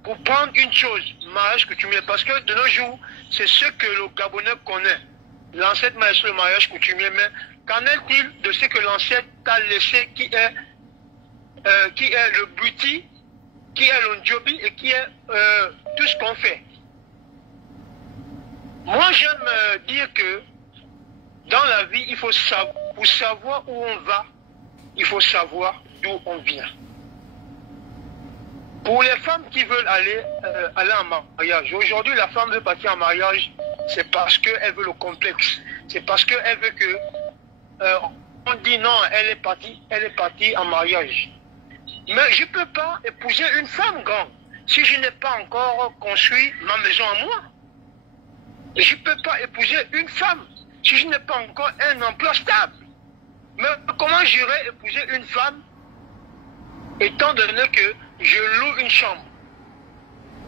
pour prendre une chose, mariage coutumier, parce que de nos jours, c'est ce que le Gabonais connaît. L'ancêtre mariage, le mariage coutumier, mais qu'en est-il de ce que l'ancêtre t'a laissé, qui est le buti, qui est le njobi et qui est tout ce qu'on fait? Moi, j'aime dire que dans la vie, il faut savoir, pour savoir où on va, il faut savoir d'où on vient. Pour les femmes qui veulent aller en mariage, aujourd'hui la femme veut partir en mariage, c'est parce qu'elle veut le complexe. C'est parce qu'elle veut que on dit non, elle est partie en mariage. Mais je ne peux pas épouser une femme grande si je n'ai pas encore construit ma maison à moi. Je ne peux pas épouser une femme si je n'ai pas encore un emploi stable. Mais comment j'irai épouser une femme étant donné que je loue une chambre?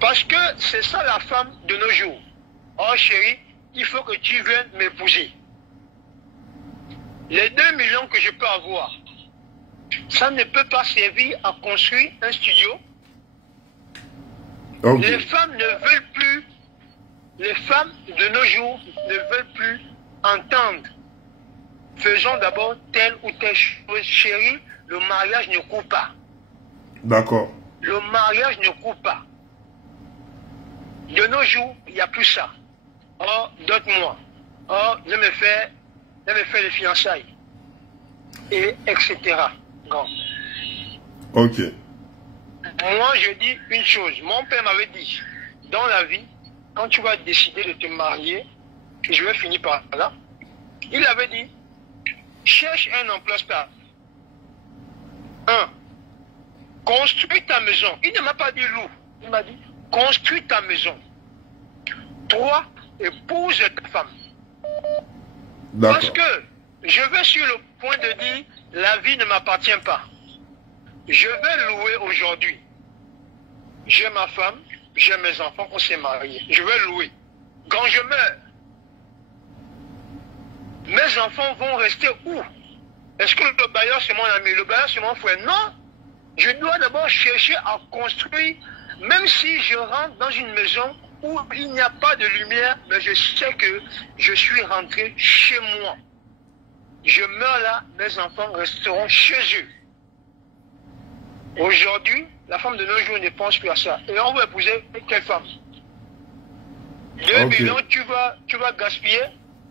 Parce que c'est ça la femme de nos jours. Oh chérie, il faut que tu viennes m'épouser. Les 2 millions que je peux avoir, ça ne peut pas servir à construire un studio. Okay. Les femmes ne veulent plus, les femmes de nos jours ne veulent plus entendre. Faisons d'abord telle ou telle chose, chérie, le mariage ne court pas. D'accord. Le mariage ne court pas. De nos jours, il n'y a plus ça. Oh, donne-moi. Oh, je me fais les fiançailles. Et etc. Non. Ok. Moi, je dis une chose. Mon père m'avait dit, dans la vie, quand tu vas décider de te marier, je vais finir par là, il avait dit, cherche un emploi stable. 1. Construis ta maison. Il ne m'a pas dit loue. Il m'a dit, construis ta maison. 3. Épouse ta femme. Parce que je vais sur le point de dire, la vie ne m'appartient pas. Je vais louer aujourd'hui. J'ai ma femme, j'ai mes enfants, on s'est mariés. Je vais louer. Quand je meurs, mes enfants vont rester où? Est-ce que le bailleur c'est mon ami? Le bailleur c'est mon frère? Non. Je dois d'abord chercher à construire, même si je rentre dans une maison où il n'y a pas de lumière, mais je sais que je suis rentré chez moi. Je meurs là, mes enfants resteront chez eux. Aujourd'hui, la femme de nos jours ne pense plus à ça. Et on va épouser quelle femme? 2 millions, tu vas gaspiller.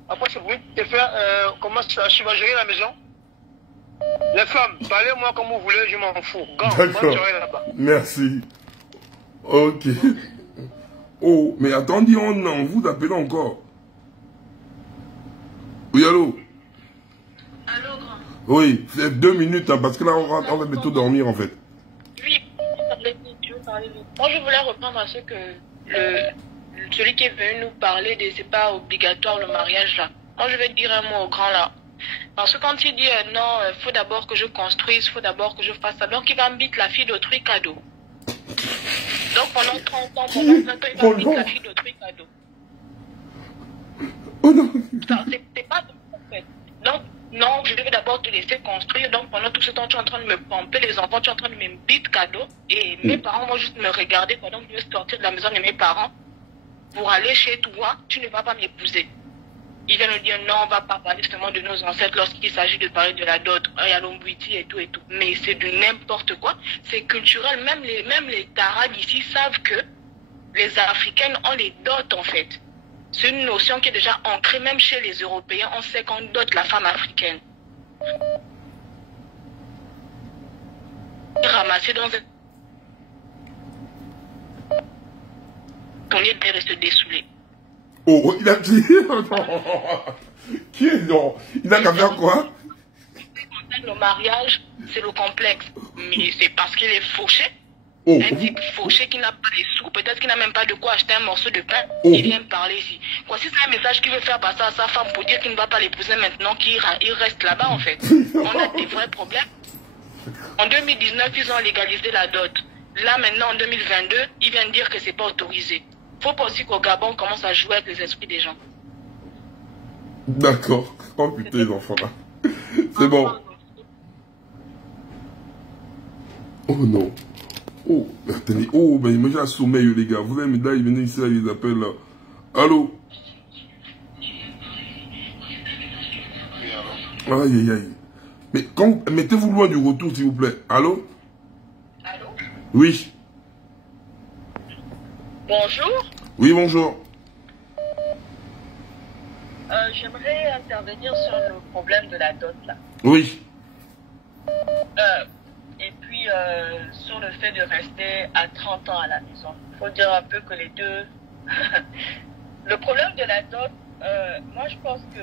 Après, c'est pour te faire, comment ça, tu vas gérer la maison? Les femmes, parlez-moi comme vous voulez, je m'en fous. D'accord. Merci. Ok. Oh, mais attendez, on vous appelle encore. Oui, allô? Allô, grand? Oui, c'est 2 minutes, hein, parce que là, on va bientôt dormir, en fait. Oui, moi, je voulais reprendre à ce que celui qui est venu nous parler de c'est pas obligatoire le mariage, là. Moi, je vais dire un mot au grand, là. Parce que quand il dit non, il faut d'abord que je construise, il faut d'abord que je fasse ça, donc il va me la fille d'autrui cadeau. Donc pendant 30 ans, pendant 20 ans, il va me la fille d'autrui cadeau. Oh non. C'est pas en fait. Donc, non, je vais d'abord te laisser construire. Donc pendant tout ce temps, tu es en train de me pomper les enfants, tu es en train de me bite cadeau. Et mes parents vont juste me regarder pendant que je vais sortir de la maison de mes parents pour aller chez toi, tu ne vas pas m'épouser. Il vient nous dire non, on ne va pas parler justement de nos ancêtres lorsqu'il s'agit de parler de la dot, il y a l'ombuiti et tout et tout. Mais c'est de n'importe quoi. C'est culturel. Même les Tarabes ici savent que les Africaines ont les dots en fait. C'est une notion qui est déjà ancrée même chez les Européens. On sait qu'on dote la femme africaine. Ramasser dans un... On est de rester dessoulé. Oh, il a dit... Qui est non? Il a qu'à faire quoi? Le mariage, c'est le complexe. Mais c'est parce qu'il est fauché. Oh. Un type fauché qui n'a pas les sous, peut-être qu'il n'a même pas de quoi acheter un morceau de pain. Oh. Il vient me parler ici. Quoi, si c'est un message qu'il veut faire passer à sa femme pour dire qu'il ne va pas l'épouser maintenant, qu'il reste là-bas en fait. On a des vrais problèmes. En 2019, ils ont légalisé la dot. là maintenant en 2022, ils viennent dire que c'est pas autorisé. Faut pas aussi qu'au Gabon, on commence à jouer avec les esprits des gens. D'accord. Oh putain, les enfants là. C'est bon. Oh non. Oh, attendez. Oh, ben imagine un sommeil, les gars. Vous avez là, ils viennent ici, là, ils appellent là. Allô? Aïe, aïe, aïe. Mais quand, mettez-vous loin du retour, s'il vous plaît. Allô? Allô? Oui. Bonjour. Oui, bonjour. J'aimerais intervenir sur le problème de la dot là. Oui. Et puis sur le fait de rester à 30 ans à la maison. Il faut dire un peu que les deux... Le problème de la dot, moi je pense que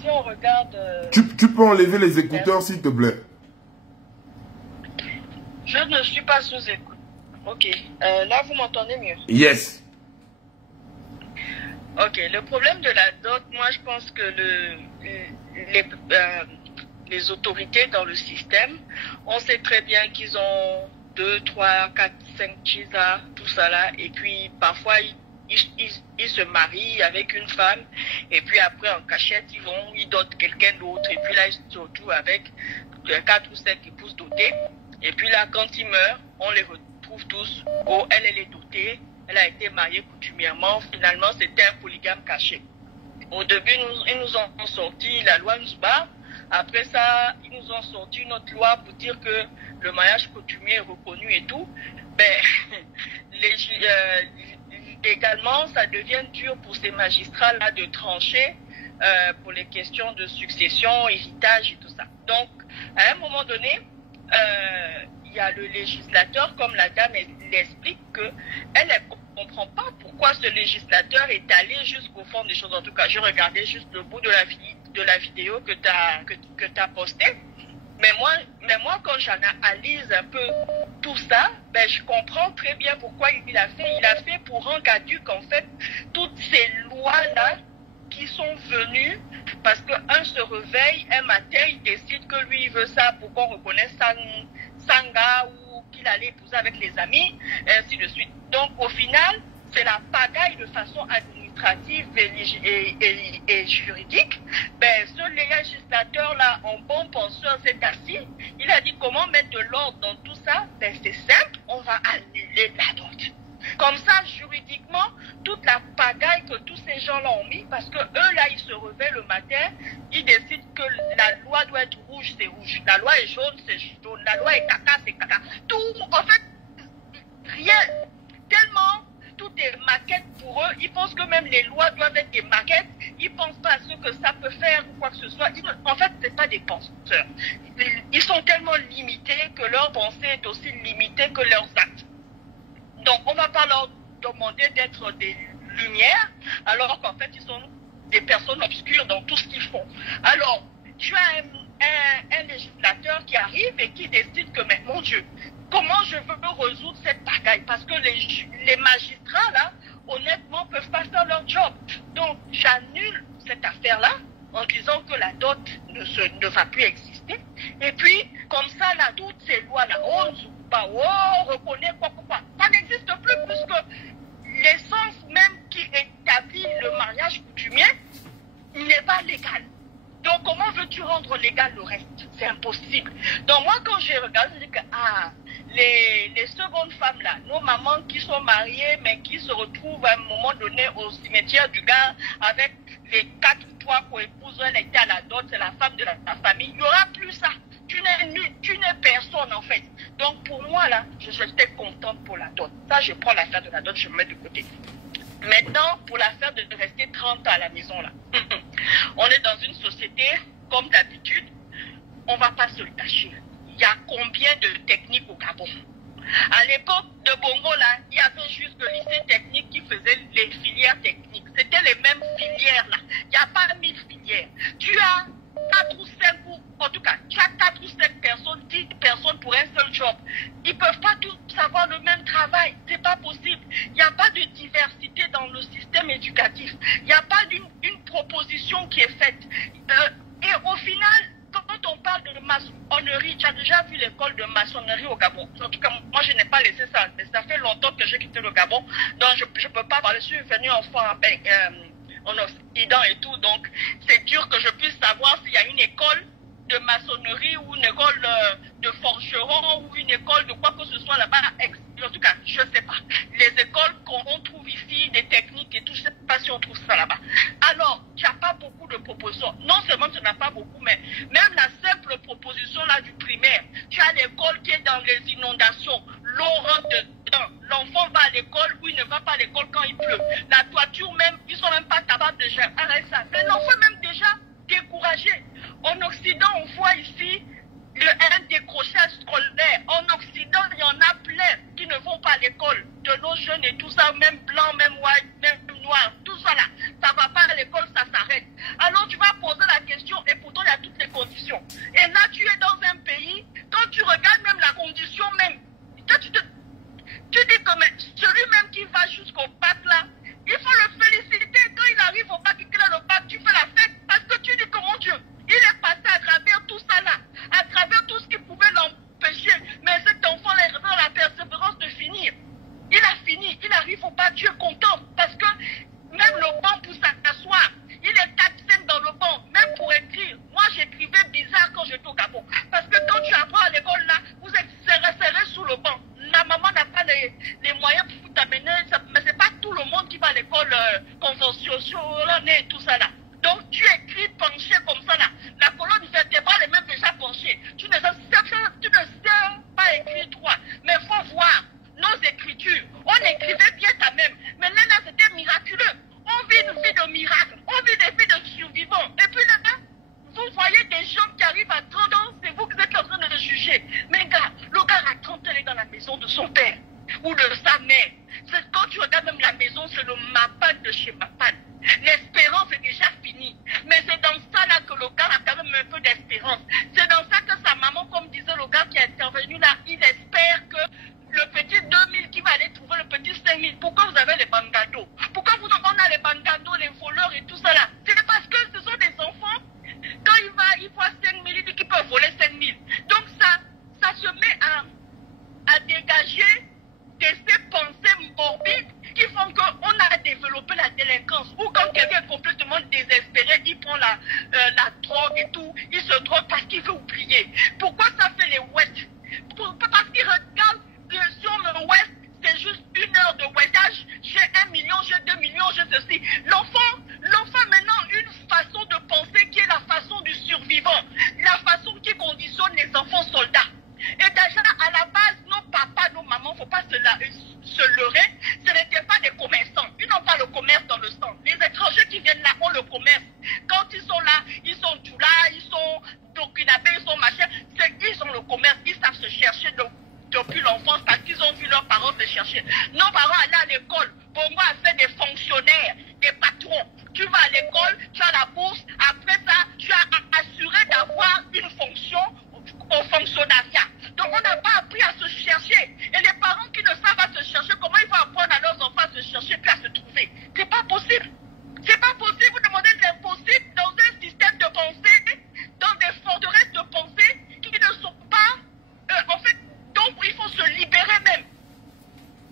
si on regarde... Tu peux enlever les écouteurs, s'il te plaît. Je ne suis pas sous écoute. Ok. Là, vous m'entendez mieux? Yes. Ok. Le problème de la dot, moi, je pense que les autorités dans le système, on sait très bien qu'ils ont 2, 3, 4, 5 chisas, tout ça là. Et puis, parfois, ils se marient avec une femme. Et puis après, en cachette, ils dotent quelqu'un d'autre. Et puis là, ils se retrouvent avec 4 ou 5 épouses dotées. Et puis là, quand ils meurent, on les retrouve tous. Oh, elle est dotée. Elle a été mariée coutumièrement. Finalement, c'était un polygame caché. Au début, ils nous ont sorti la loi Nsba. Après ça, ils nous ont sorti une autre loi pour dire que le mariage coutumier est reconnu et tout. Ben, également, ça devient dur pour ces magistrats-là de trancher pour les questions de succession, héritage et tout ça. Donc, à un moment donné, il y a le législateur, comme la dame l'explique, qu'elle ne comprend pas pourquoi ce législateur est allé jusqu'au fond des choses. En tout cas, je regardais juste le bout de la vidéo que tu as postée. Mais moi, quand j'analyse un peu tout ça, ben, je comprends très bien pourquoi il a fait. Il a fait pour rendre caduque, en fait, toutes ces lois-là qui sont venues, parce qu'un se réveille, un matin, il décide que lui, il veut ça pour qu'on reconnaisse Sanga ou qu'il allait épouser avec les amis, et ainsi de suite. Donc, au final, c'est la pagaille de façon administrative et juridique. Ben, ce législateur-là, en bon penseur, s'est assis. Il a dit comment mettre de l'ordre dans tout ça. Ben, c'est simple, on va annuler la dot. Comme ça, juridiquement, toute la pagaille que tous ces gens-là ont mis, parce que eux, là, ils se réveillent le matin, ils décident que la loi doit être rouge, c'est rouge. La loi est jaune, c'est jaune. La loi est caca, c'est caca. Tout, en fait, rien, tellement tout est maquette pour eux. Ils pensent que même les lois doivent être des maquettes. Ils ne pensent pas à ce que ça peut faire ou quoi que ce soit. En fait, ce n'est pas des penseurs. Ils sont tellement limités que leur pensée est aussi limitée que leurs actes. Donc, on ne va pas leur demander d'être des lumières, alors qu'en fait, ils sont des personnes obscures dans tout ce qu'ils font. Alors, tu as un législateur qui arrive et qui décide que, mais mon Dieu, comment je veux résoudre cette bagaille? Parce que les magistrats, là, honnêtement, ne peuvent pas faire leur job. Donc, j'annule cette affaire-là en disant que la dot ne va plus exister. Et puis, comme ça, là, toutes ces lois-là, on reconnaît quoi. Ça n'existe plus puisque l'essence même qui établit le mariage coutumier n'est pas légal. Donc, comment veux-tu rendre légal le reste? C'est impossible. Donc, moi, quand j'ai regardé, je dis que, les secondes femmes là, nos mamans qui sont mariées, mais qui se retrouvent à un moment donné au cimetière du gars avec les 4 ou 3 co-épouses, elle était à la dot, c'est la femme de la famille, il n'y aura plus ça. Tu n'es personne en fait. Donc, pour moi là, j'étais contente pour la dot. Ça, je prends l'affaire de la dot, je me mets de côté. Maintenant, pour l'affaire de rester 30 ans à la maison là, on est dans une société, comme d'habitude, on ne va pas se le cacher. Il y a combien de techniques au Gabon? À l'époque de Bongo, là, il y avait juste le lycée technique qui faisait les filières techniques. C'était les mêmes filières, là. Il n'y a pas 1000 filières. Tu as 4 ou 5, en tout cas, tu as 4 ou 5 personnes, 10 personnes pour un seul job. Ils ne peuvent pas tous avoir le même travail. Ce n'est pas possible. Il n'y a pas de diversité dans le système éducatif. Il n'y a pas une proposition qui est faite. Et au final, quand on parle de masse, on ne maçonnerie, tu as déjà vu l'école de maçonnerie au Gabon? En tout cas, moi, je n'ai pas laissé ça. Ça fait longtemps que j'ai quitté le Gabon. Donc, je ne peux pas parler. Je suis venu en Occident et tout. Donc, c'est dur que je puisse savoir s'il y a une école de maçonnerie ou une école de forgeron ou une école de quoi que ce soit là-bas. En tout cas, je ne sais pas. Les écoles qu'on trouve ici, des techniques et tout, je ne sais pas si on trouve ça là-bas. Alors, tu n'as pas beaucoup de propositions. Non seulement tu n'as pas beaucoup, mais même la simple proposition là du primaire, tu as l'école qui est dans les inondations, l'eau rentre dedans, l'enfant va à l'école ou il ne va pas à l'école quand il pleut. La toiture même, ils ne sont même pas capables de gérer ça. Mais l'enfant même déjà découragé. En Occident, on voit ici un décrochage scolaire. En Occident, il y en a plein qui ne vont pas à l'école. De nos jeunes et tout ça, même blanc, même white, même noir, tout ça là, ça va pas à l'école, ça s'arrête. Alors tu vas poser la question et pourtant il y a toutes les conditions. Et là, tu es dans un pays, quand tu regardes même la condition même, tu dis que celui même qui va jusqu'au bac là, il faut le féliciter. Quand il arrive au bac, il crée le bac, tu fais la fête parce que tu dis que mon Dieu, il est passé à travers tout ça là, à travers tout ce qui pouvait l'empêcher. Mais cet enfant-là est dans la persévérance de finir. Il a fini, il arrive au bac, tu es content parce que même le banc pour s'asseoir, il est 4-5 dans le banc, même pour écrire. Moi, j'écrivais bizarre quand j'étais au Gabon. Parce que quand tu apprends à l'école là, vous êtes serré sous le banc. La maman n'a pas les moyens pour t'amener, mais c'est pas tout le monde qui va à l'école conventionnelle et tout ça là. Donc tu écris penché comme ça là. La colonne vertébrale est même déjà penchée. Tu ne sais pas écrire droit. Mais il faut voir nos écritures. On écrivait bien quand même. Mais là, c'était miraculeux. On vit une vie de miracle. On vit des vies de survivants. Et puis là, vous voyez des gens qui arrivent à 30 ans, c'est vous qui êtes en train de le juger. Mais gars, le gars à 30 ans est dans la maison de son père ou de sa mère. Quand tu regardes même la maison, c'est le Mapan de chez Mapan. L'espérance est déjà finie. Mais c'est dans ça là que le gars a quand même un peu d'espérance. C'est dans ça que sa maman, comme disait le gars qui est intervenu là, il espère que le petit 2000 qui va aller trouver le petit 5000. Pourquoi vous avez les bangados? Pourquoi on a les bangados, les voleurs et tout ça là? C'est parce que ce sont des enfants. Quand il voit 5000, il dit qu'il peut voler 5000. Donc ça se met à dégager de ces pensées morbides qui font qu'on a développé la délinquance. Ou quand quelqu'un est complètement désespéré, il prend la drogue et tout, il se drogue parce qu'il veut oublier. Pourquoi ça fait les Ouest? Parce qu'il regarde sur le Ouest, c'est juste 1 heure de voyage. J'ai 1 million, j'ai 2 millions, j'ai ceci. L'enfant maintenant une façon de penser qui est la façon du survivant, la façon qui conditionne les enfants soldats. Et déjà à la base, nos papas, nos mamans, faut pas se leurrer, ce n'étaient pas des commerçants. Ils n'ont pas le commerce dans le sang. Les étrangers qui viennent là ont le commerce. Quand ils sont là, ils sont tout là, ils sont burkinabés, ils sont machin. Ils ont le commerce, ils savent se chercher depuis l'enfance parce qu'ils ont vu leurs parents se chercher. Nos parents allaient à l'école. Bongo a fait des fonctionnaires, des patrons. Tu vas à l'école, tu as la bourse. Après ça, tu as assuré d'avoir une fonction au fonctionnariat. Donc on n'a pas appris à se chercher. Et les parents qui ne savent pas se chercher, comment ils vont apprendre à leurs enfants à se chercher puis à se trouver? C'est pas possible. C'est pas possible. Vous demandez l'impossible dans un système de pensée, dans des forteresses de pensée qui ne sont pas... en fait, donc il faut se libérer même.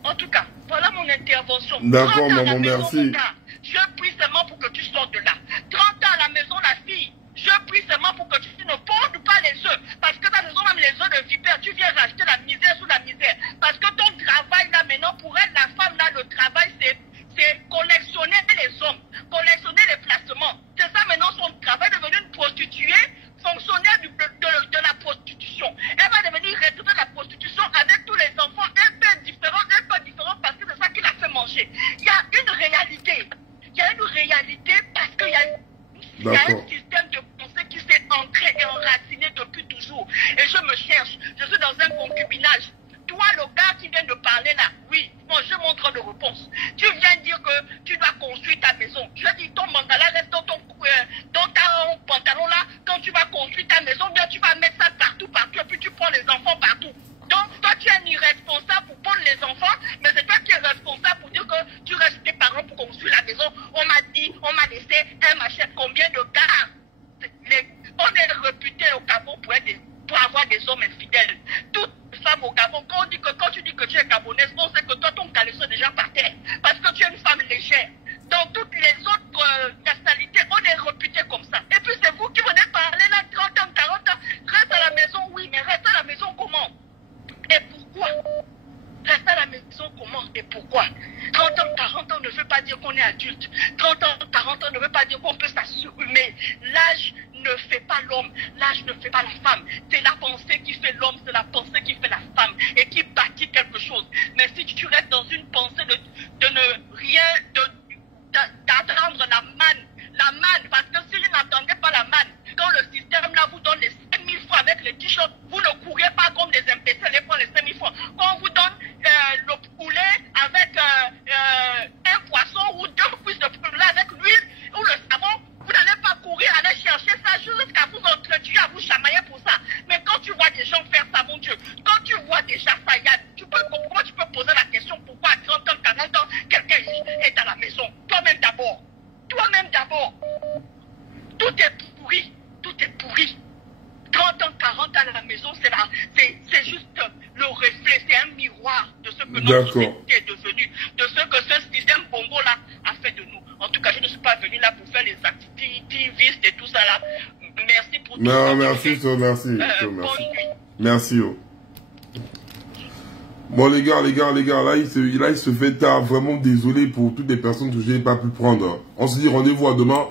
En tout cas, voilà mon intervention. D'accord, maman, merci. Je prie seulement pour que tu sortes de là. 30 ans à la maison, la fille. Je prie seulement pour que tu ne pondes pas les œufs. Parce que dans la maison, même les œufs de vipère, tu viens racheter la misère sous la misère. Parce que ton travail là, maintenant, pour elle, la femme là, le travail, c'est collectionner les hommes, collectionner les placements. C'est ça maintenant son travail, devenir une prostituée, fonctionnaire de la prostitution. Elle va devenir retraitée de la prostitution avec tous les enfants un peu différents parce que c'est ça qui l'a fait manger. Il y a une réalité. Il y a une réalité parce qu'il y a un système de pensée qui s'est ancré et enraciné depuis toujours. Et je me cherche. Je suis dans un concubinage. Toi, le gars qui vient de parler là, oui, bon, je montre de réponse. Tu viens dire que tu dois construire ta maison. Je dis, ton mandala reste dans ton pantalon là. Quand tu vas construire ta maison, bien tu vas mettre ça partout, et puis tu prends les enfants partout. Donc, toi, tu es un irresponsable pour prendre les enfants, mais c'est toi qui es responsable pour dire que tu restes tes parents pour construire la maison. On m'a dit, on m'a laissé un machin. Combien de gars on est réputé au Gabon pour être pour avoir des hommes infidèles. Toutes les femmes au Gabon, quand tu dis que tu es gabonaise, on sait que toi, ton caleçon est déjà par terre. Parce que tu es une femme légère. Dans toutes les autres nationalités, on est réputé comme ça. Et puis c'est vous qui venez parler là, 30 ans, 40 ans. Reste à la maison, oui, mais reste à la maison comment? Et pourquoi? Reste à la maison comment et pourquoi? 30 ans, 40 ans ne veut pas dire qu'on est adulte. 30 ans, 40 ans ne veut pas dire qu'on peut s'assumer. L'âge ne fait pas l'homme. L'âge ne fait pas la femme. C'est la pensée qui fait l'homme, c'est la pensée qui fait la femme et qui bâtit quelque chose. Mais si tu restes dans une pensée de ne rien, d'attendre la manne, parce que si vous n'attendez pas la manne, quand le système là vous donne les 5 000 francs avec les t-shirts, vous ne courez pas comme des imbéciles et prenez les 5 000 francs. Quand on vous donne le poulet avec un poisson ou 2 cuisses de poulet avec l'huile ou le savon, vous n'allez pas courir, aller chercher ça jusqu'à vous entretuer, à vous chamailler pour ça. Mais quand tu vois des gens faire ça, mon Dieu, quand tu vois déjà ça, comment tu peux poser la question pourquoi à 30 ans, 40 ans, quelqu'un est à la maison? Toi-même d'abord. Toi-même d'abord. Tout est pourri. Tout est pourri. 30 ans, 40 ans à la maison, c'est juste le reflet, c'est un miroir de ce que notre société est devenue, de ce que ce système bongo-là a fait de nous. En tout cas, je ne suis pas venu là pour faire les activistes et tout ça là. Merci pour tout ça. Non, merci. Bonne nuit. Merci. Bon, les gars, là, il se fait tard. Vraiment désolé pour toutes les personnes que je n'ai pas pu prendre. On se dit rendez-vous à demain.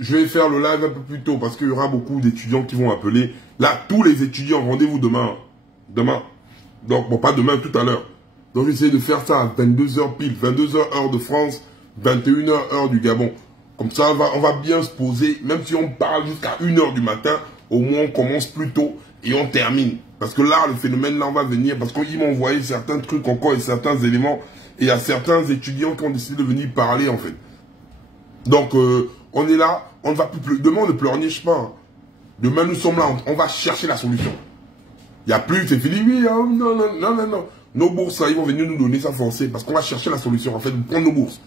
Je vais faire le live un peu plus tôt parce qu'il y aura beaucoup d'étudiants qui vont appeler. Là, tous les étudiants, rendez-vous demain. Demain. Donc, bon, pas demain, tout à l'heure. Donc, j'essaie de faire ça à 22h pile. 22h heure de France, 21h heure du Gabon. Comme ça, on va bien se poser. Même si on parle jusqu'à 1h du matin, au moins on commence plus tôt et on termine. Parce que là, le phénomène là, on va venir. Parce qu'ils m'ont envoyé certains trucs encore et certains éléments. Et il y a certains étudiants qui ont décidé de venir parler, en fait. Donc, on est là. On ne va plus. Demain, on ne pleurniche pas. Demain, nous sommes là. On va chercher la solution. Il n'y a plus. C'est fini. Oui, non. Nos bourses, là, ils vont venir nous donner ça forcé. Parce qu'on va chercher la solution, en fait, de prendre nos bourses.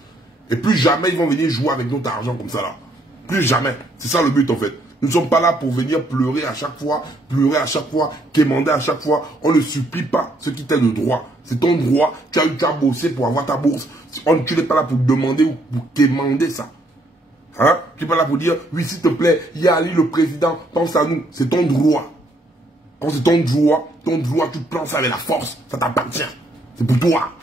Et plus jamais, ils vont venir jouer avec notre argent comme ça, là. Plus jamais. C'est ça le but, en fait. Nous ne sommes pas là pour venir pleurer à chaque fois, quémander à chaque fois. On ne supplie pas ce qui t'est de droit. C'est ton droit. Tu as bossé pour avoir ta bourse. Tu n'es pas là pour demander ou pour quémander ça. Hein? Tu n'es pas là pour dire, oui, s'il te plaît, Yali, le président, pense à nous. C'est ton droit. Quand c'est ton droit, tu prends ça avec la force. Ça t'appartient. C'est pour toi.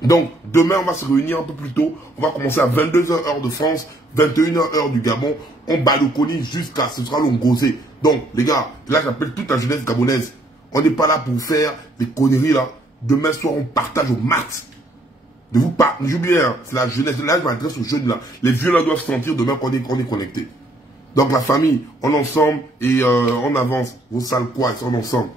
Donc, demain, on va se réunir un peu plus tôt. On va commencer à 22h heure de France, 21h heure du Gabon. On balconise jusqu'à ce sera l'ongosé. Donc, les gars, là, j'appelle toute la jeunesse gabonaise. On n'est pas là pour faire des conneries, là. Demain soir, on partage au max. Ne vous pas, j'oublie, hein, c'est la jeunesse. Là, je m'adresse aux jeunes, là. Les vieux, là, doivent sentir demain qu'on est connectés. Donc, la famille, on est ensemble et on avance. Vos sales quoi, on est ensemble.